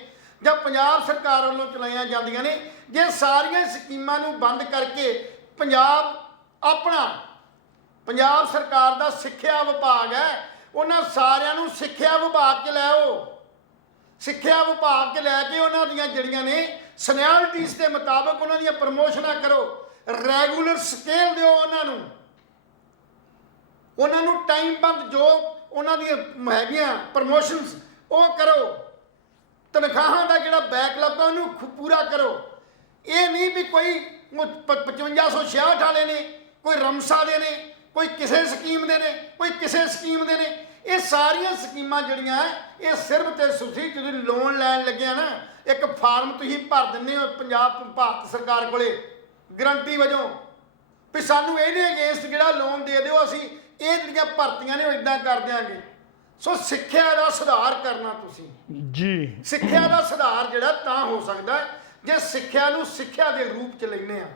ਜਾਂ ਪੰਜਾਬ ਸਰਕਾਰ ਵੱਲੋਂ ਚਲਾਈਆਂ ਜਾਂਦੀਆਂ ਨੇ। ਜੇ ਸਾਰੀਆਂ ਸਕੀਮਾਂ ਨੂੰ ਬੰਦ ਕਰਕੇ ਪੰਜਾਬ ਸਰਕਾਰ ਦਾ ਸਿੱਖਿਆ ਵਿਭਾਗ ਹੈ, ਉਹਨਾਂ ਸਾਰਿਆਂ ਨੂੰ ਸਿੱਖਿਆ ਵਿਭਾਗ 'ਚ ਲੈ ਆਓ। ਸਿੱਖਿਆ ਵਿਭਾਗ 'ਚ ਲੈ ਕੇ ਉਹਨਾਂ ਦੀਆਂ ਜਿਹੜੀਆਂ ਨੇ ਸੀਨੀਅਰਟੀਜ਼ ਦੇ ਮੁਤਾਬਕ ਉਹਨਾਂ ਦੀਆਂ ਪ੍ਰਮੋਸ਼ਨਾਂ ਕਰੋ, ਰੈਗੂਲਰ ਸਕੇਲ ਦਿਓ ਉਹਨਾਂ ਨੂੰ ਟਾਈਮਬੰਦ ਜੋ ਉਹਨਾਂ ਦੀਆਂ ਹੈਗੀਆਂ ਪ੍ਰਮੋਸ਼ਨਸ ਉਹ ਕਰੋ। ਤਨਖਾਹਾਂ ਦਾ ਜਿਹੜਾ ਬੈਕਲੌਗ ਆ ਉਹਨੂੰ ਪੂਰਾ ਕਰੋ। ਇਹ ਨਹੀਂ ਵੀ ਕੋਈ 5566 ਵਾਲੇ ਨੇ, ਕੋਈ ਰਮਸਾ ਦੇ ਨੇ, ਕੋਈ ਕਿਸੇ ਸਕੀਮ ਦੇ ਨੇ, ਕੋਈ ਕਿਸੇ ਸਕੀਮ ਦੇ ਨੇ। ਇਹ ਸਾਰੀਆਂ ਸਕੀਮਾਂ ਜਿਹੜੀਆਂ ਇਹ ਸਿਰਫ ਤੇ ਤੁਸੀਂ ਜਦੋਂ ਲੋਨ ਲੈਣ ਲੱਗਿਆ ਨਾ, ਇੱਕ ਫਾਰਮ ਤੁਸੀਂ ਭਰ ਦਿੰਦੇ ਹੋ ਭਾਰਤ ਸਰਕਾਰ ਕੋਲੇ ਗਰੰਟੀ ਵਜੋਂ ਵੀ ਸਾਨੂੰ ਇਹਦੇ ਅਗੇਂਸਟ ਜਿਹੜਾ ਲੋਨ ਦੇ ਦਿਓ, ਅਸੀਂ ਇਹ ਜਿਹੜੀਆਂ ਭਰਤੀਆਂ ਨੇ ਉਹ ਇਦਾਂ ਕਰ ਦਿਆਂਗੇ। ਸੋ ਸਿੱਖਿਆ ਦਾ ਸੁਧਾਰ ਕਰਨਾ ਤੁਸੀਂ ਜੀ। ਸਿੱਖਿਆ ਦਾ ਸੁਧਾਰ ਜਿਹੜਾ ਤਾਂ ਹੋ ਸਕਦਾ ਜੇ ਸਿੱਖਿਆ ਨੂੰ ਸਿੱਖਿਆ ਦੇ ਰੂਪ 'ਚ ਲੈਂਦੇ ਆ।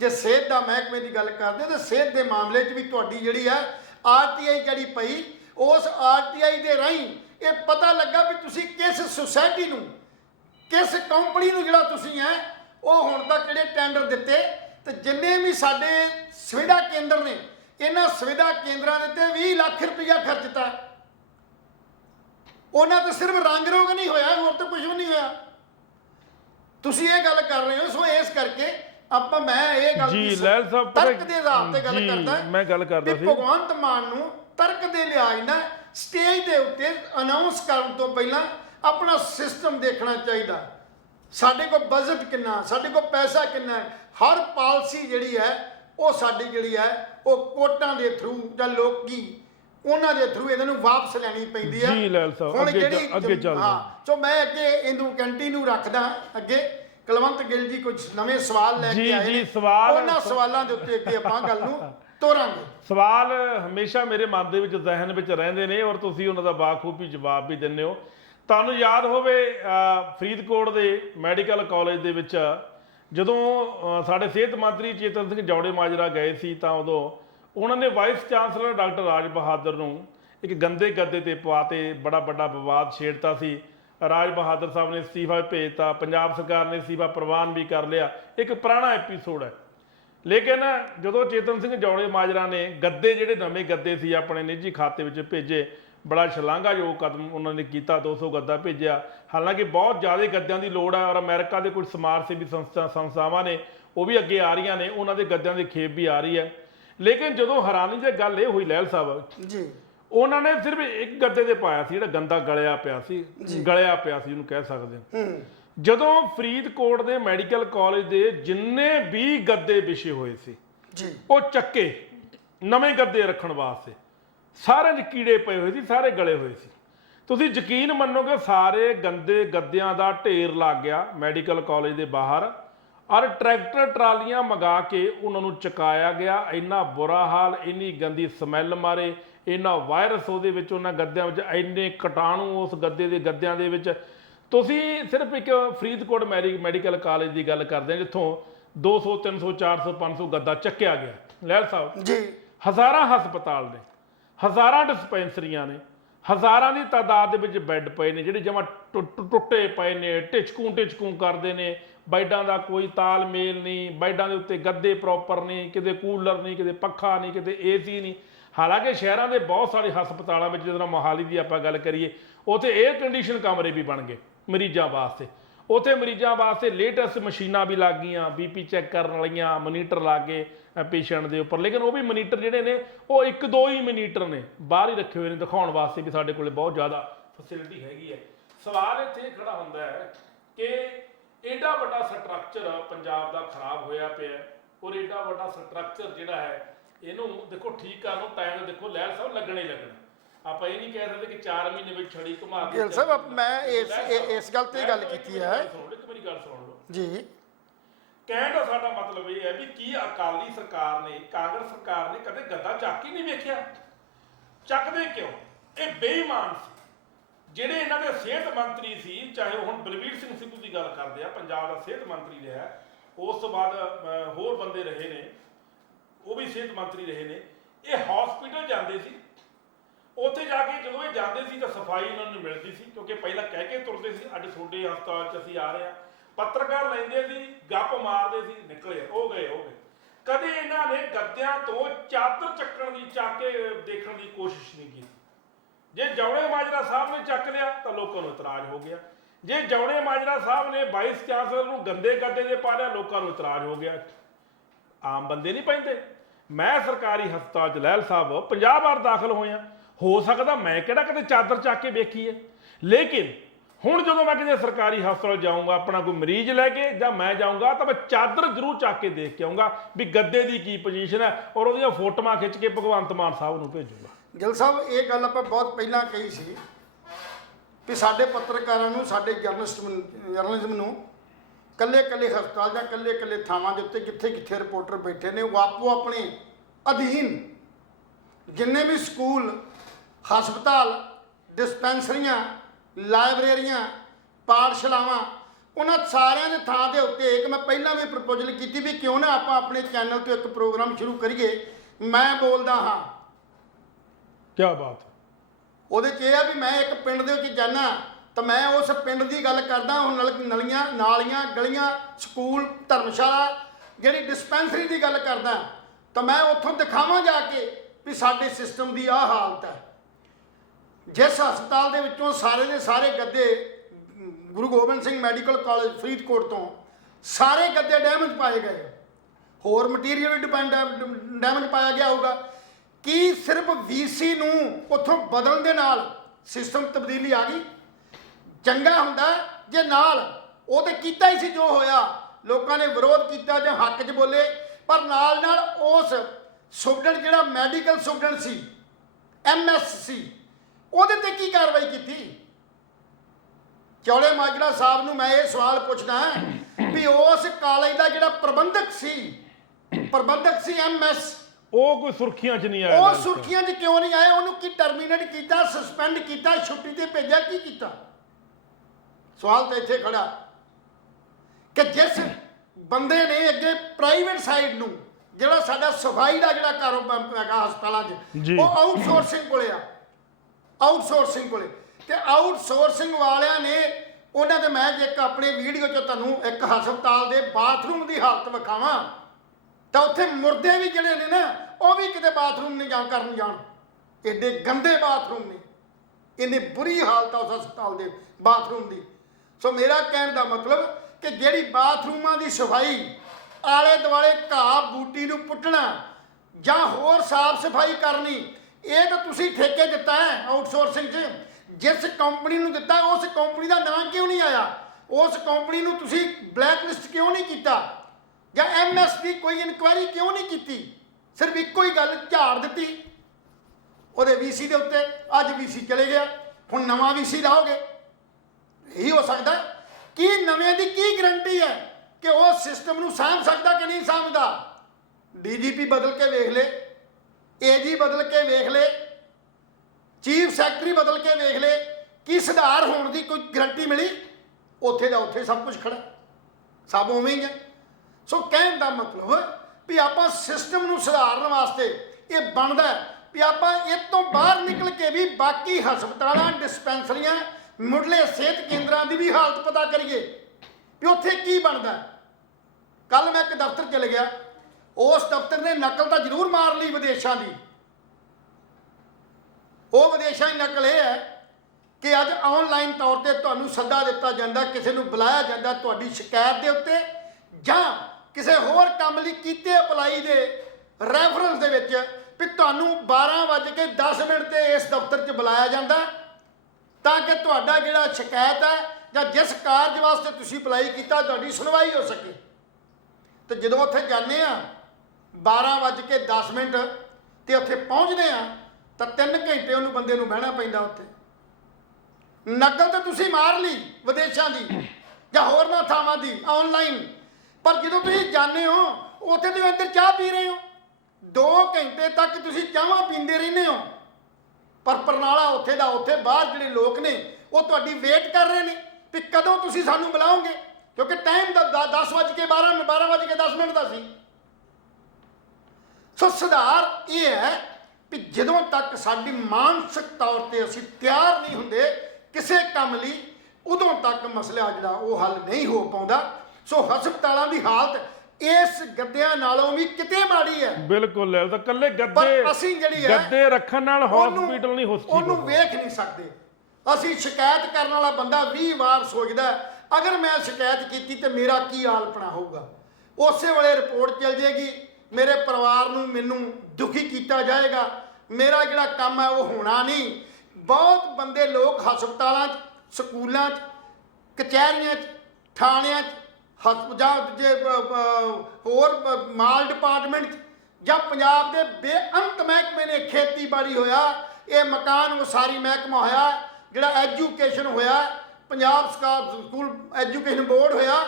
ਜੇ ਸਿਹਤ ਦਾ ਮਹਿਕਮੇ ਦੀ ਗੱਲ ਕਰਦੇ ਤਾਂ ਸਿਹਤ ਦੇ ਮਾਮਲੇ 'ਚ ਵੀ ਤੁਹਾਡੀ ਜਿਹੜੀ ਹੈ RTI ਜਿਹੜੀ ਪਈ, ਉਸ RTI ਦੇ ਰਾਹੀਂ ਇਹ ਪਤਾ ਲੱਗਾ ਵੀ ਤੁਸੀਂ ਕਿਸ ਸੁਸਾਇਟੀ ਨੂੰ, ਕਿਸ ਕੰਪਨੀ ਨੂੰ ਜਿਹੜਾ ਤੁਸੀਂ ਹੈ ਉਹ ਹੁਣ ਤੱਕ ਜਿਹੜੇ ਟੈਂਡਰ ਦਿੱਤੇ। ਤੇ ਜਿੰਨੇ ਵੀ ਸਾਡੇ ਸੁਵਿਧਾ ਕੇਂਦਰ ਨੇ, ਇਹਨਾਂ ਸੁਵਿਧਾ ਕੇਂਦਰਾਂ ਦੇ ਤੇ 20 ਲੱਖ ਰੁਪਇਆ ਖਰਚਤਾ। ਉਹਨਾਂ ਤੇ ਸਿਰਫ ਰੰਗ ਰੋਗ ਨਹੀਂ ਹੋਇਆ, ਹੋਰ ਤਾਂ ਕੁਝ ਵੀ ਨਹੀਂ ਹੋਇਆ। ਤੁਸੀਂ ਇਹ ਗੱਲ ਕਰ ਰਹੇ ਹੋ। ਸੋ ਇਸ ਕਰਕੇ ਮੈਂ ਇਹ ਗੱਲ ਤਰਕ ਦੇ ਆਧਾਰ ਤੇ ਗੱਲ ਕਰਦਾ। ਮੈਂ ਗੱਲ ਕਰਦਾ ਸੀ ਭਗਵੰਤ ਮਾਨ ਨੂੰ ਤਰਕ ਦੇ ਲਿਹਾਜ਼ ਨਾਲ ਸਟੇਜ ਦੇ ਉੱਤੇ ਅਨਾਉਂਸ ਕਰਨ ਤੋਂ ਪਹਿਲਾਂ ਆਪਣਾ ਸਿਸਟਮ ਦੇਖਣਾ ਚਾਹੀਦਾ। ਸਾਡੇ ਕੋਲ ਬਜਟ ਕਿੰਨਾ, ਸਾਡੇ ਕੋਲ ਪੈਸਾ ਕਿੰਨਾ ਹੈ। ਹਰ ਪਾਲਿਸੀ ਜਿਹੜੀ ਹੈ ਉਹ ਸਾਡੀ ਜਿਹੜੀ ਹੈ ਉਹ ਕੋਰਟਾਂ ਦੇ ਥਰੂ ਜਾਂ ਲੋਕੀ ਉਹਨਾਂ ਦੇ ਥਰੂ ਇਹਨਾਂ ਨੂੰ ਵਾਪਸ ਲੈਣੀ ਪੈਂਦੀ ਹੈ। ਜੀ ਲੈਲ ਸਾਹਿਬ ਹੁਣ ਅੱਗੇ ਜਿਹੜੀ ਚੱਲਦੇ ਸੋ ਮੈਂ ਅੱਗੇ ਇਹਨੂੰ ਕੰਟੀਨਿਊ ਰੱਖਦਾ। ਅੱਗੇ ਕੁਲਵੰਤ ਗਿੱਲ ਜੀ ਕੁਝ ਨਵੇਂ ਸਵਾਲ ਲੈ ਕੇ ਆਏ ਨੇ, ਉਹਨਾਂ ਸਵਾਲਾਂ ਦੇ ਉੱਤੇ ਅੱਗੇ ਆਪਾਂ ਗੱਲ ਨੂੰ ਤੋਰਾਂਗੇ। ਸਵਾਲ ਹਮੇਸ਼ਾ ਮੇਰੇ ਮਨ ਦੇ ਵਿੱਚ, ਜ਼ਿਹਨ ਵਿੱਚ ਰਹਿੰਦੇ ਨੇ ਔਰ ਤੁਸੀਂ ਉਹਨਾਂ ਦਾ ਬਾਖੂਬੀ ਜਵਾਬ ਵੀ ਦਿੰਦੇ ਹੋ। ਤੁਹਾਨੂੰ ਯਾਦ ਹੋਵੇ ਫਰੀਦਕੋਟ ਦੇ ਮੈਡੀਕਲ ਕਾਲਜ ਦੇ ਵਿੱਚ ਜਦੋਂ ਸਾਡੇ ਸਿਹਤ ਮੰਤਰੀ ਚੇਤਨ ਸਿੰਘ ਜੌੜੇ ਮਾਜਰਾ ਗਏ ਸੀ ਤਾਂ ਉਦੋਂ ਉਹਨਾਂ ਨੇ ਵਾਈਸ ਚਾਂਸਲਰ ਡਾਕਟਰ ਰਾਜ ਬਹਾਦਰ ਨੂੰ ਇੱਕ ਗੰਦੇ ਗੱਦੇ ਤੇ ਪਵਾ ਤੇ ਬੜਾ ਵੱਡਾ ਵਿਵਾਦ ਛੇੜਤਾ ਸੀ। ਰਾਜ ਬਹਾਦਰ ਸਾਹਿਬ ਨੇ ਅਸਤੀਫਾ ਭੇਜਤਾ, ਪੰਜਾਬ ਸਰਕਾਰ ਨੇ ਅਸਤੀਫਾ ਪ੍ਰਵਾਨ ਵੀ ਕਰ ਲਿਆ, ਇੱਕ ਪੁਰਾਣਾ ਐਪੀਸੋਡ ਹੈ। ਲੇਕਿਨ ਜਦੋਂ ਚੇਤਨ ਸਿੰਘ ਜੌੜੇ ਮਾਜਰਾ ਨੇ ਗੱਦੇ, ਜਿਹੜੇ ਨਵੇਂ ਗੱਦੇ ਸੀ, ਆਪਣੇ ਨਿੱਜੀ ਖਾਤੇ ਵਿੱਚ ਭੇਜੇ, ਬੜਾ ਸ਼ਲਾਘਾਯੋਗ ਕਦਮ ਉਹਨਾਂ ਨੇ ਕੀਤਾ, 200 ਗੱਦਾ ਭੇਜਿਆ। ਹਾਲਾਂਕਿ ਬਹੁਤ ਜ਼ਿਆਦਾ ਗੱਦਿਆਂ ਦੀ ਲੋੜ ਹੈ, ਔਰ ਅਮਰੀਕਾ ਦੇ ਕੁਝ ਸਮਾਜ ਸੇਵੀ ਸੰਸਥਾਵਾਂ ਨੇ ਉਹ ਵੀ ਅੱਗੇ ਆ ਰਹੀਆਂ ਨੇ, ਉਹਨਾਂ ਦੇ ਗੱਦਿਆਂ ਦੀ ਖੇਪ ਵੀ ਆ ਰਹੀ ਹੈ। ਲੇਕਿਨ ਜਦੋਂ ਹੈਰਾਨੀ ਦੀ ਗੱਲ ਇਹ ਹੋਈ ਲਹਿਲ ਸਾਹਿਬ ਜੀ, ਉਹਨਾਂ ਨੇ ਸਿਰਫ ਇੱਕ ਗੱਦੇ ਤੇ ਪਾਇਆ ਸੀ, ਜਿਹੜਾ ਗੰਦਾ ਗਲਿਆ ਪਿਆ ਸੀ, ਉਹਨੂੰ ਕਹਿ ਸਕਦੇ ਹਾਂ। ਜਦੋਂ ਫਰੀਦਕੋਟ ਦੇ ਮੈਡੀਕਲ ਕਾਲਜ ਦੇ ਜਿੰਨੇ ਵੀ ਗੱਦੇ ਵਿਛੇ ਹੋਏ ਸੀ ਜੀ, ਉਹ ਚੱਕੇ ਨਵੇਂ ਗੱਦੇ ਰੱਖਣ ਵਾਸਤੇ, ਸਾਰਿਆਂ 'ਚ ਕੀੜੇ ਪਏ ਹੋਏ ਸੀ, ਸਾਰੇ ਗਲੇ ਹੋਏ ਸੀ। ਤੁਸੀਂ ਯਕੀਨ ਮੰਨੋਗੇ, ਸਾਰੇ ਗੰਦੇ ਗੱਦਿਆਂ ਦਾ ਢੇਰ ਲੱਗ ਗਿਆ ਮੈਡੀਕਲ ਕਾਲਜ ਦੇ ਬਾਹਰ, ਔਰ ਟਰੈਕਟਰ ਟਰਾਲੀਆਂ ਮੰਗਾ ਕੇ ਉਹਨਾਂ ਨੂੰ ਚੁਕਾਇਆ ਗਿਆ। ਇੰਨਾ ਬੁਰਾ ਹਾਲ, ਇੰਨੀ ਗੰਦੀ ਸਮੈਲ ਮਾਰੇ, ਇੰਨਾ ਵਾਇਰਸ ਉਹਦੇ ਵਿੱਚ, ਉਹਨਾਂ ਗੱਦਿਆਂ ਵਿੱਚ ਇੰਨੇ ਕੀਟਾਣੂ ਉਸ ਗੱਦੇ ਦੇ ਗੱਦਿਆਂ ਦੇ ਵਿੱਚ। ਤੁਸੀਂ ਸਿਰਫ ਇੱਕ ਫਰੀਦਕੋਟ ਮੈਡੀਕਲ ਕਾਲਜ ਦੀ ਗੱਲ ਕਰਦੇ, ਜਿੱਥੋਂ 200 300 400 500 ਗੱਦਾ ਚੱਕਿਆ ਗਿਆ। ਲਹਿਲ ਸਾਹਿਬ ਜੀ, ਹਜ਼ਾਰਾਂ ਹਸਪਤਾਲ ਨੇ, ਹਜ਼ਾਰਾਂ ਡਿਸਪੈਂਸਰੀਆਂ ਨੇ, ਹਜ਼ਾਰਾਂ ਦੀ ਤਾਦਾਦ ਦੇ ਵਿੱਚ ਬੈੱਡ ਪਏ ਨੇ, ਜਿਹੜੇ ਜਮਾਂ ਟੁੱਟੇ ਪਏ ਨੇ, ਢਿਚਕੂ ਕਰਦੇ ਨੇ, ਬੈੱਡਾਂ ਦਾ ਕੋਈ ਤਾਲਮੇਲ ਨਹੀਂ, ਬੈੱਡਾਂ ਦੇ ਉੱਤੇ ਗੱਦੇ ਪ੍ਰੋਪਰ ਨਹੀਂ, ਕਿਤੇ ਕੂਲਰ ਨਹੀਂ, ਕਿਤੇ ਪੱਖਾ ਨਹੀਂ, ਕਿਤੇ ਏਸੀ ਨਹੀਂ। ਹਾਲਾਂਕਿ ਸ਼ਹਿਰਾਂ ਦੇ ਬਹੁਤ ਸਾਰੇ ਹਸਪਤਾਲਾਂ ਵਿੱਚ, ਜਦੋਂ ਮੋਹਾਲੀ ਦੀ ਆਪਾਂ ਗੱਲ ਕਰੀਏ, ਉੱਥੇ ਏਅਰ ਕੰਡੀਸ਼ਨ ਕਮਰੇ ਵੀ ਬਣ ਗਏ ਮਰੀਜ਼ਾਂ ਵਾਸਤੇ। ਉੱਥੇ ਮਰੀਜ਼ਾਂ ਵਾਸਤੇ ਲੇਟੈਸਟ ਮਸ਼ੀਨਾਂ ਵੀ ਲੱਗ ਗਈਆਂ, BP ਚੈੱਕ ਕਰਨ ਵਾਲੀਆਂ, ਮੋਨੀਟਰ ਲੱਗ ਗਏ ਪੇਸ਼ੈਂਟ ਦੇ ਉੱਪਰ। ਲੇਕਿਨ ਉਹ ਵੀ ਮੋਨੀਟਰ ਜਿਹੜੇ ਨੇ ਉਹ 1-2 ਹੀ ਮੋਨੀਟਰ ਨੇ, ਬਾਹਰ ਹੀ ਰੱਖੇ ਹੋਏ ਨੇ, ਦਿਖਾਉਣ ਵਾਸਤੇ ਵੀ ਸਾਡੇ ਕੋਲੇ ਬਹੁਤ ਜ਼ਿਆਦਾ ਫੈਸਿਲਿਟੀ ਹੈਗੀ ਹੈ। ਸਵਾਲ ਇੱਥੇ ਖੜਾ ਹੁੰਦਾ ਹੈ ਕਿ ਐਡਾ ਵੱਡਾ ਸਟਰਕਚਰ ਪੰਜਾਬ ਦਾ ਖਰਾਬ ਹੋਇਆ ਪਿਆ, ਔਰ ਐਡਾ ਵੱਡਾ ਸਟਰਕਚਰ ਜਿਹੜਾ ਹੈ, ਇਹਨੂੰ ਦੇਖੋ ਠੀਕ ਕਰਨ ਨੂੰ ਟਾਈਮ ਦੇਖੋ ਲਹਿਲ ਸਾਹਿਬ ਲੱਗਣਾ ਹੀ ਲੱਗਣਾ। ਆਪਾਂ ਇਹ ਨਹੀਂ ਕਹਿ ਸਕਦੇ ਕਿ 4 ਮਹੀਨੇ ਵਿੱਚ ਛੜੀ ਘੁਮਾ ਕੇ। ਗਿੱਲ ਸਾਹਿਬ, ਮੈਂ ਇਸ ਗੱਲ ਤੇ ਗੱਲ ਕੀਤੀ ਹੈ। ਇੱਕ ਮੇਰੀ ਗੱਲ ਸੁਣ ਲਓ ਜੀ। ਕਹਿਣ ਦਾ ਸਾਡਾ ਮਤਲਬ ਇਹ ਹੈ ਵੀ ਕੀ ਅਕਾਲੀ ਸਰਕਾਰ ਨੇ, ਕਾਂਗਰਸ ਸਰਕਾਰ ਨੇ ਕਦੇ ਗੱਦਾ ਚੱਕ ਹੀ ਨਹੀਂ ਵੇਖਿਆ? ਚੱਕਦੇ ਕਿਉਂ? ਇਹ ਬੇਈਮਾਨ ਸੀ। ਜਿਹੜੇ ਇਹਨਾਂ ਦੇ ਸਿਹਤ ਮੰਤਰੀ ਸੀ, ਚਾਹੇ ਹੁਣ ਬਲਵੀਰ ਸਿੰਘ ਸਿੱਧੂ ਦੀ ਗੱਲ ਕਰਦੇ ਆ, ਪੰਜਾਬ ਦਾ ਸਿਹਤ ਮੰਤਰੀ ਰਿਹਾ, ਉਸ ਤੋਂ ਬਾਅਦ ਹੋਰ ਬੰਦੇ ਰਹੇ ਨੇ, ਉਹ ਵੀ ਸਿਹਤ ਮੰਤਰੀ ਰਹੇ ਨੇ। ਇਹ ਹਸਪੀਟਲ ਜਾਂਦੇ ਸੀ, ਉੱਥੇ ਜਾ ਕੇ ਜਦੋਂ ਇਹ ਜਾਂਦੇ ਸੀ ਤਾਂ ਸਫਾਈ ਇਹਨਾਂ ਨੂੰ ਮਿਲਦੀ ਸੀ, ਕਿਉਂਕਿ ਪਹਿਲਾਂ ਕਹਿ ਕੇ ਤੁਰਦੇ ਸੀ ਅੱਜ ਤੁਹਾਡੇ ਹਸਪਤਾਲ 'ਚ ਅਸੀਂ ਆ ਰਹੇ ਹਾਂ। ਪੱਤਰਕਾਰ ਲੈਂਦੇ ਸੀ, ਗੱਪ ਮਾਰਦੇ ਸੀ, ਨਿਕਲੇ, ਹੋ ਗਏ। ਕਦੇ ਇਹਨਾਂ ਨੇ ਗੱਦਿਆਂ ਤੋਂ ਚਾਦਰ ਚੱਕਣ ਦੀ, ਚੱਕ ਕੇ ਦੇਖਣ ਦੀ ਕੋਸ਼ਿਸ਼ ਨਹੀਂ ਕੀਤੀ। ਜੇ ਜੌੜੇ ਮਾਜਰਾ ਸਾਹਿਬ ਨੇ ਚੱਕ ਲਿਆ ਤਾਂ ਲੋਕਾਂ ਨੂੰ ਇਤਰਾਜ਼ ਹੋ ਗਿਆ। ਜੇ ਜੌੜੇ ਮਾਜਰਾ ਸਾਹਿਬ ਨੇ ਵਾਈਸ ਚਾਂਸਲਰ ਨੂੰ ਗੰਦੇ ਗੱਦੇ ਦੇ ਪਾ ਲਿਆ, ਲੋਕਾਂ ਨੂੰ ਇਤਰਾਜ਼ ਹੋ ਗਿਆ। ਆਮ ਬੰਦੇ ਨਹੀਂ ਪੈਂਦੇ। ਮੈਂ ਸਰਕਾਰੀ ਹਸਪਤਾਲ 'ਚ ਲਹਿਲ ਸਾਹਿਬ 50 ਵਾਰ ਦਾਖਲ ਹੋਇਆ, ਹੋ ਸਕਦਾ ਮੈਂ ਕਿਹੜਾ ਕਦੇ ਚਾਦਰ ਚੱਕ ਕੇ ਵੇਖੀ ਹੈ। ਲੇਕਿਨ ਹੁਣ ਜਦੋਂ ਮੈਂ ਕਿਸੇ ਸਰਕਾਰੀ ਹਸਪਤਾਲ ਜਾਊਂਗਾ, ਆਪਣਾ ਕੋਈ ਮਰੀਜ਼ ਲੈ ਕੇ ਜਾਂ ਮੈਂ ਜਾਊਂਗਾ, ਤਾਂ ਮੈਂ ਚਾਦਰ ਜ਼ਰੂਰ ਚੱਕ ਕੇ ਦੇਖ ਕੇ ਆਊਂਗਾ ਵੀ ਗੱਦੇ ਦੀ ਕੀ ਪੋਜੀਸ਼ਨ ਹੈ, ਔਰ ਉਹਦੀਆਂ ਫੋਟੋਆਂ ਖਿੱਚ ਕੇ ਭਗਵੰਤ ਮਾਨ ਸਾਹਿਬ ਨੂੰ ਭੇਜੂਗਾ। ਗਿੱਲ ਸਾਹਿਬ, ਇਹ ਗੱਲ ਆਪਾਂ ਬਹੁਤ ਪਹਿਲਾਂ ਕਹੀ ਸੀ ਵੀ ਸਾਡੇ ਪੱਤਰਕਾਰਾਂ ਨੂੰ, ਸਾਡੇ ਜਰਨਲਿਜ਼ਮ ਨੂੰ ਕੱਲੇ ਹਸਪਤਾਲ ਜਾਂ ਕੱਲੇ ਥਾਵਾਂ ਦੇ ਉੱਤੇ ਜਿੱਥੇ ਰਿਪੋਰਟਰ ਬੈਠੇ ਨੇ, ਉਹ ਆਪੋ ਆਪਣੇ ਅਧੀਨ ਜਿੰਨੇ ਵੀ ਸਕੂਲ, ਹਸਪਤਾਲ, ਡਿਸਪੈਂਸਰੀਆਂ, ਲਾਇਬ੍ਰੇਰੀਆਂ, ਪਾਠਸ਼ਾਲਾਵਾਂ, ਉਹਨਾਂ ਸਾਰਿਆਂ ਦੇ ਥਾਂ ਦੇ ਉੱਤੇ ਇੱਕ ਮੈਂ ਪਹਿਲਾਂ ਵੀ ਪ੍ਰਪੋਜ਼ਲ ਕੀਤੀ ਵੀ ਕਿਉਂ ਨਾ ਆਪਾਂ ਆਪਣੇ ਚੈਨਲ ਤੋਂ ਇੱਕ ਪ੍ਰੋਗਰਾਮ ਸ਼ੁਰੂ ਕਰੀਏ, ਮੈਂ ਬੋਲਦਾ ਹਾਂ। ਕੀ ਬਾਤ। ਉਹਦੇ 'ਚ ਇਹ ਆ ਵੀ ਮੈਂ ਇੱਕ ਪਿੰਡ ਦੇ ਵਿੱਚ ਜਾਣਾ ਤਾਂ ਮੈਂ ਉਸ ਪਿੰਡ ਦੀ ਗੱਲ ਕਰਦਾ, ਉਹ ਨਲੀਆਂ, ਨਾਲੀਆਂ, ਗਲੀਆਂ, ਸਕੂਲ, ਧਰਮਸ਼ਾਲਾ, ਜਿਹੜੀ ਡਿਸਪੈਂਸਰੀ ਦੀ ਗੱਲ ਕਰਦਾ, ਤਾਂ ਮੈਂ ਉੱਥੋਂ ਦਿਖਾਵਾਂ ਜਾ ਕੇ ਵੀ ਸਾਡੇ ਸਿਸਟਮ ਦੀ ਆਹ ਹਾਲਤ ਹੈ। ਜਿਸ ਹਸਪਤਾਲ ਦੇ ਵਿੱਚੋਂ ਸਾਰੇ ਦੇ ਸਾਰੇ ਗੱਦੇ, ਗੁਰੂ ਗੋਬਿੰਦ ਸਿੰਘ ਮੈਡੀਕਲ ਕਾਲਜ ਫਰੀਦਕੋਟ ਤੋਂ ਸਾਰੇ ਗੱਦੇ ਡੈਮੇਜ ਪਾਏ ਗਏ, ਹੋਰ ਮਟੀਰੀਅਲ ਵੀ ਡੈਮੇਜ ਪਾਇਆ ਗਿਆ ਹੋਊਗਾ। ਕੀ ਸਿਰਫ VC ਨੂੰ ਉੱਥੋਂ ਬਦਲਣ ਦੇ ਨਾਲ ਸਿਸਟਮ ਤਬਦੀਲੀ ਆ ਗਈ? ਚੰਗਾ ਹੁੰਦਾ ਜੇ ਨਾਲ ਉਹ ਤੇ ਕੀਤਾ ਹੀ ਸੀ ਜੋ ਹੋਇਆ, ਲੋਕਾਂ ਨੇ ਵਿਰੋਧ ਕੀਤਾ ਜਾਂ ਹੱਕ 'ਚ ਬੋਲੇ, ਪਰ ਨਾਲ ਉਸ ਸੁਪਰਡੈਂਟ ਜਿਹੜਾ ਮੈਡੀਕਲ ਸੁਪਰਡੈਂਟ ਸੀ, MS ਸੀ, ਉਹਦੇ ਤੇ ਕੀ ਕਾਰਵਾਈ ਕੀਤੀ? ਜੌੜੇ ਮਾਜਰਾ ਸਾਹਿਬ ਨੂੰ ਮੈਂ ਇਹ ਸਵਾਲ ਪੁੱਛਦਾ ਵੀ ਉਸ ਕਾਲਜ ਦਾ ਜਿਹੜਾ ਪ੍ਰਬੰਧਕ ਸੀ MS, ਉਹ ਕੋਈ ਸੁਰਖੀਆਂ 'ਚ ਨਹੀਂ ਆਇਆ? ਉਹ ਸੁਰਖੀਆਂ 'ਚ ਕਿਉਂ ਨਹੀਂ ਆਏ? ਉਹਨੂੰ ਕੀ ਟਰਮੀਨੇਟ ਕੀਤਾ, ਸਸਪੈਂਡ ਕੀਤਾ, ਛੁੱਟੀ ਤੇ ਭੇਜਿਆ, ਕੀ ਕੀਤਾ? ਸਵਾਲ ਤਾਂ ਇੱਥੇ ਖੜਾ ਕਿ ਜਿਸ ਬੰਦੇ ਨੇ ਅੱਗੇ ਪ੍ਰਾਈਵੇਟ ਸਾਈਡ ਨੂੰ, ਜਿਹੜਾ ਸਾਡਾ ਸਫਾਈ ਦਾ ਜਿਹੜਾ ਕਾਰੋਬਾਰ ਹੈਗਾ ਹਸਪਤਾਲਾਂ 'ਚ, ਉਹ ਆਊਟਸੋਰਸਿੰਗ ਕੋਲੇ ਆ, ਤੇ ਆਊਟਸੋਰਸਿੰਗ ਵਾਲਿਆਂ ਨੇ ਉਹਨਾਂ ਦੇ, ਮੈਂ ਜੇ ਇੱਕ ਆਪਣੇ ਵੀਡੀਓ 'ਚ ਤੁਹਾਨੂੰ ਇੱਕ ਹਸਪਤਾਲ ਦੇ ਬਾਥਰੂਮ ਦੀ ਹਾਲਤ ਵਿਖਾਵਾਂ ਤਾਂ ਉੱਥੇ ਮੁਰਦੇ ਵੀ ਜਿਹੜੇ ਨੇ ਨਾ ਉਹ ਵੀ ਕਿਤੇ ਬਾਥਰੂਮ ਨਹੀਂ ਕਰਨ ਜਾਣ, ਐਡੇ ਗੰਦੇ ਬਾਥਰੂਮ ਨੇ, ਇੰਨੀ ਬੁਰੀ ਹਾਲਤ ਆ ਉਸ ਹਸਪਤਾਲ ਦੇ ਬਾਥਰੂਮ ਦੀ। ਸੋ ਮੇਰਾ ਕਹਿਣ ਦਾ ਮਤਲਬ ਕਿ ਜਿਹੜੀ ਬਾਥਰੂਮਾਂ ਦੀ ਸਫਾਈ, ਆਲੇ ਦੁਆਲੇ ਘਾਹ ਬੂਟੀ ਨੂੰ ਪੁੱਟਣਾ ਜਾਂ ਹੋਰ ਸਾਫ਼ ਸਫਾਈ ਕਰਨੀ, ਇਹ ਤਾਂ ਤੁਸੀਂ ਠੇਕੇ ਦਿੱਤਾ ਹੈ ਆਊਟਸੋਰਸਿੰਗ 'ਚ। ਜਿਸ ਕੰਪਨੀ ਨੂੰ ਦਿੱਤਾ ਉਸ ਕੰਪਨੀ ਦਾ ਨਾਂ ਕਿਉਂ ਨਹੀਂ ਆਇਆ? ਉਸ ਕੰਪਨੀ ਨੂੰ ਤੁਸੀਂ ਬਲੈਕ ਲਿਸਟ ਕਿਉਂ ਨਹੀਂ ਕੀਤਾ? ਜਾਂ MS ਦੀ ਕੋਈ ਇਨਕੁਆਇਰੀ ਕਿਉਂ ਨਹੀਂ ਕੀਤੀ? ਸਿਰਫ ਇੱਕੋ ਹੀ ਗੱਲ ਝਾੜ ਦਿੱਤੀ ਉਹਦੇ VC ਦੇ ਉੱਤੇ। ਅੱਜ VC ਚਲੇ ਗਿਆ, ਹੁਣ ਨਵਾਂ VC ਲਾਓਗੇ। ਇਹੀ ਹੋ ਸਕਦਾ ਕਿ ਨਵੇਂ ਦੀ ਕੀ ਗਰੰਟੀ ਹੈ ਕਿ ਉਹ ਸਿਸਟਮ ਨੂੰ ਸਾਂਭ ਸਕਦਾ ਕਿ ਨਹੀਂ ਸਾਂਭਦਾ? DGP ਬਦਲ ਕੇ ਵੇਖ ਲੈ, AG ਬਦਲ ਕੇ ਵੇਖ ਲੈ, ਚੀਫ ਸੈਕਟਰੀ ਬਦਲ ਕੇ ਵੇਖ ਲੈ, ਕੀ ਸੁਧਾਰ ਹੋਣ ਦੀ ਕੋਈ ਗਰੰਟੀ ਮਿਲੀ? ਉੱਥੇ ਦਾ ਉੱਥੇ ਸਭ ਕੁਝ ਖੜਾ, ਸਭ ਉਵੇਂ ਹੀ ਹੈ। ਸੋ ਕਹਿਣ ਦਾ ਮਤਲਬ ਵੀ ਆਪਾਂ ਸਿਸਟਮ ਨੂੰ ਸੁਧਾਰਨ ਵਾਸਤੇ ਇਹ ਬਣਦਾ ਵੀ ਆਪਾਂ ਇਹ ਤੋਂ ਬਾਹਰ ਨਿਕਲ ਕੇ ਵੀ ਬਾਕੀ ਹਸਪਤਾਲਾਂ, ਡਿਸਪੈਂਸਰੀਆਂ, ਮੁੱਢਲੇ ਸਿਹਤ ਕੇਂਦਰਾਂ ਦੀ ਵੀ ਹਾਲਤ ਪਤਾ ਕਰੀਏ ਵੀ ਉੱਥੇ ਕੀ ਬਣਦਾ। ਕੱਲ ਮੈਂ ਇੱਕ ਦਫ਼ਤਰ ਚਲੇ ਗਿਆ, ਉਸ ਦਫ਼ਤਰ ਨੇ ਨਕਲ ਤਾਂ ਜ਼ਰੂਰ ਮਾਰ ਲਈ ਵਿਦੇਸ਼ਾਂ ਦੀ। ਉਹ ਵਿਦੇਸ਼ਾਂ ਦੀ ਨਕਲ ਇਹ ਹੈ ਕਿ ਅੱਜ ਆਨਲਾਈਨ ਤੌਰ ਤੇ ਤੁਹਾਨੂੰ ਸੱਦਾ ਦਿੱਤਾ ਜਾਂਦਾ, ਕਿਸੇ ਨੂੰ ਬੁਲਾਇਆ ਜਾਂਦਾ ਤੁਹਾਡੀ ਸ਼ਿਕਾਇਤ ਦੇ ਉੱਤੇ ਜਾਂ ਕਿਸੇ ਹੋਰ ਕੰਮ ਲਈ ਕੀਤੇ ਅਪਲਾਈ ਦੇ ਰੈਫਰੈਂਸ ਦੇ ਵਿੱਚ, ਵੀ ਤੁਹਾਨੂੰ 12:10 ਤੇ ਇਸ ਦਫ਼ਤਰ 'ਚ ਬੁਲਾਇਆ ਜਾਂਦਾ ਤਾਂ ਕਿ ਤੁਹਾਡਾ ਜਿਹੜਾ ਸ਼ਿਕਾਇਤ ਹੈ ਜਾਂ ਜਿਸ ਕਾਰਜ ਵਾਸਤੇ ਤੁਸੀਂ ਅਪਲਾਈ ਕੀਤਾ ਤੁਹਾਡੀ ਸੁਣਵਾਈ ਹੋ ਸਕੇ। ਤੇ ਜਦੋਂ ਉੱਥੇ ਜਾਂਦੇ ਆ 12:10 ਤੇ ਉੱਥੇ ਪਹੁੰਚਦੇ ਆ ਤਾਂ 3 ਘੰਟੇ ਉਹਨੂੰ ਬੰਦੇ ਨੂੰ ਬਹਿਣਾ ਪੈਂਦਾ ਉੱਥੇ। ਨਕਲ ਤਾਂ ਤੁਸੀਂ ਮਾਰ ਲਈ ਵਿਦੇਸ਼ਾਂ ਦੀ ਜਾਂ ਹੋਰਨਾਂ ਥਾਵਾਂ ਦੀ ਆਨਲਾਈਨ, ਪਰ ਜਦੋਂ ਤੁਸੀਂ ਜਾਂਦੇ ਹੋ ਉੱਥੇ ਤੁਸੀਂ ਅੰਦਰ ਚਾਹ ਪੀ ਰਹੇ ਹੋ, 2 ਘੰਟੇ ਤੱਕ ਤੁਸੀਂ ਚਾਹਾਂ ਪੀਂਦੇ ਰਹਿੰਦੇ ਹੋ, ਪਰ ਪਰਨਾਲਾ ਉੱਥੇ ਦਾ ਉੱਥੇ। ਬਾਹਰ ਜਿਹੜੇ ਲੋਕ ਨੇ ਉਹ ਤੁਹਾਡੀ ਵੇਟ ਕਰ ਰਹੇ ਨੇ ਵੀ ਕਦੋਂ ਤੁਸੀਂ ਸਾਨੂੰ ਬੁਲਾਓਗੇ, ਕਿਉਂਕਿ ਟਾਈਮ ਦਾ 12:10 ਦਾ ਸੀ। ਸੋ ਸੁਧਾਰ ਇਹ ਹੈ ਵੀ ਜਦੋਂ ਤੱਕ ਸਾਡੀ ਮਾਨਸਿਕ ਤੌਰ ਤੇ ਅਸੀਂ ਤਿਆਰ ਨਹੀਂ ਹੁੰਦੇ ਕਿਸੇ ਕੰਮ ਲਈ, ਉਦੋਂ ਤੱਕ ਮਸਲਾ ਜਿਹੜਾ ਉਹ ਹੱਲ ਨਹੀਂ ਹੋ ਪਾਉਂਦਾ। ਸੋ ਹਸਪਤਾਲਾਂ ਦੀ ਹਾਲਤ ਇਸ ਗੱਦਿਆਂ ਨਾਲੋਂ ਵੀ ਕਿਤੇ ਮਾੜੀ ਹੈ। ਬਿਲਕੁਲ ਲੈ, ਤਾਂ ਕੱਲੇ ਪਰ ਅਸੀਂ ਜਿਹੜੀ ਹੈ ਗੱਦੇ ਰੱਖਣ ਨਾਲ ਹਸਪੀਟਲ ਨਹੀਂ ਉਹਨੂੰ ਵੇਖ ਨਹੀਂ ਸਕਦੇ। ਅਸੀਂ ਸ਼ਿਕਾਇਤ ਕਰਨ ਵਾਲਾ ਬੰਦਾ 20 ਵਾਰ ਸੋਚਦਾ ਅਗਰ ਮੈਂ ਸ਼ਿਕਾਇਤ ਕੀਤੀ ਤੇ ਮੇਰਾ ਕੀ ਹਾਲਪਣਾ ਹੋਊਗਾ। ਉਸੇ ਵੇਲੇ ਰਿਪੋਰਟ ਚੱਲ ਜਾਏਗੀ, ਮੇਰੇ ਪਰਿਵਾਰ ਨੂੰ ਮੈਨੂੰ ਦੁਖੀ ਕੀਤਾ ਜਾਏਗਾ, ਮੇਰਾ ਜਿਹੜਾ ਕੰਮ ਹੈ ਉਹ ਹੋਣਾ ਨਹੀਂ। ਬਹੁਤ ਬੰਦੇ ਲੋਕ ਹਸਪਤਾਲਾਂ 'ਚ, ਸਕੂਲਾਂ 'ਚ, ਕਚਹਿਰੀਆਂ 'ਚ, ਥਾਣਿਆਂ 'ਚ, ਹੋਰ ਮਾਲ ਡਿਪਾਰਟਮੈਂਟ 'ਚ ਜਾਂ ਪੰਜਾਬ ਦੇ ਬੇਅੰਤ ਮਹਿਕਮੇ ਨੇ, ਖੇਤੀਬਾੜੀ ਹੋਇਆ, ਇਹ ਮਕਾਨ ਵਸਾਰੀ ਮਹਿਕਮਾ ਹੋਇਆ, ਜਿਹੜਾ ਐਜੂਕੇਸ਼ਨ ਹੋਇਆ, ਪੰਜਾਬ ਸਕੂਲ ਐਜੂਕੇਸ਼ਨ ਬੋਰਡ ਹੋਇਆ,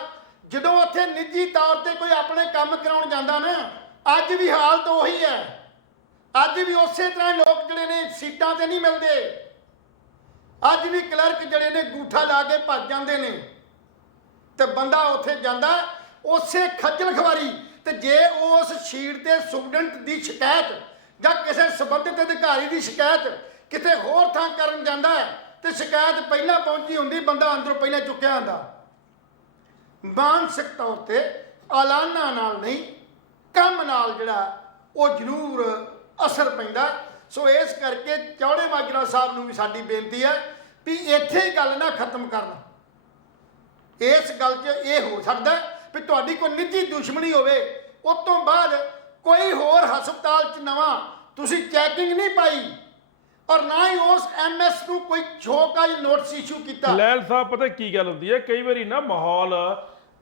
ਜਦੋਂ ਉੱਥੇ ਨਿੱਜੀ ਤੌਰ ਤੇ ਕੋਈ ਆਪਣੇ ਕੰਮ ਕਰਾਉਣ ਜਾਂਦਾ ਨਾ, ਅੱਜ ਵੀ ਹਾਲਤ ਉਹੀ ਹੈ। ਅੱਜ ਵੀ ਉਸੇ ਤਰ੍ਹਾਂ ਲੋਕ ਜਿਹੜੇ ਨੇ ਸੀਟਾਂ ਤੇ ਨਹੀਂ ਮਿਲਦੇ। ਅੱਜ ਵੀ ਕਲਰਕ ਜਿਹੜੇ ਨੇ ਗੂਠਾ ਲਾ ਕੇ ਭੱਜ ਜਾਂਦੇ ਨੇ ਤੇ ਬੰਦਾ ਉੱਥੇ ਜਾਂਦਾ ਉਸੇ ਖੱਜਲ ਖਵਾਰੀ। ਤੇ ਜੇ ਉਸ ਸ਼ੀਟ ਤੇ ਸਟੂਡੈਂਟ ਦੀ ਸ਼ਿਕਾਇਤ ਜਾਂ ਕਿਸੇ ਸੰਬੰਧਿਤ ਅਧਿਕਾਰੀ ਦੀ ਸ਼ਿਕਾਇਤ ਕਿਤੇ ਹੋਰ ਥਾਂ ਕਰਨ ਜਾਂਦਾ ਹੈ ਤੇ ਸ਼ਿਕਾਇਤ ਪਹਿਲਾਂ ਪਹੁੰਚੀ ਹੁੰਦੀ, ਬੰਦਾ ਅੰਦਰੋਂ ਪਹਿਲਾਂ ਚੁੱਕਿਆ ਹੁੰਦਾ। ਮਾਨਸਿਕ ਤੌਰ ਤੇ ਐਲਾਨਾਂ ਨਾਲ ਨਹੀਂ, ਕੰਮ ਨਾਲ ਜਿਹੜਾ ਉਹ ਜ਼ਰੂਰ ਅਸਰ ਪੈਂਦਾ। ਸੋ ਇਸ ਕਰਕੇ ਚੌੜੇ ਮਾਜਰਾ ਸਾਹਿਬ ਨੂੰ ਵੀ ਸਾਡੀ ਬੇਨਤੀ ਹੈ ਵੀ ਇੱਥੇ ਹੀ ਗੱਲ ਨਾ ਖਤਮ ਕਰਨ। ਇਸ ਗੱਲ 'ਚ ਇਹ ਹੋ ਸਕਦਾ ਵੀ ਤੁਹਾਡੀ ਕੋਈ ਨਿੱਜੀ ਦੁਸ਼ਮਣੀ ਹੋਵੇ, ਉਸ ਤੋਂ ਬਾਅਦ ਕੋਈ ਹੋਰ ਹਸਪਤਾਲ 'ਚ ਨਵਾਂ ਤੁਸੀਂ ਚੈਕਿੰਗ ਨਹੀਂ ਪਾਈ ਔਰ ਨਾ ਹੀ ਉਸ MS ਨੂੰ ਕੋਈ ਸ਼ੋਕਾਜ਼ ਨੋਟਿਸ ਇਸ਼ੂ ਕੀਤਾ। ਲੈਲ ਸਾਹਿਬ, ਪਤਾ ਕੀ ਗੱਲ ਹੁੰਦੀ ਹੈ, ਕਈ ਵਾਰੀ ਨਾ ਮਾਹੌਲ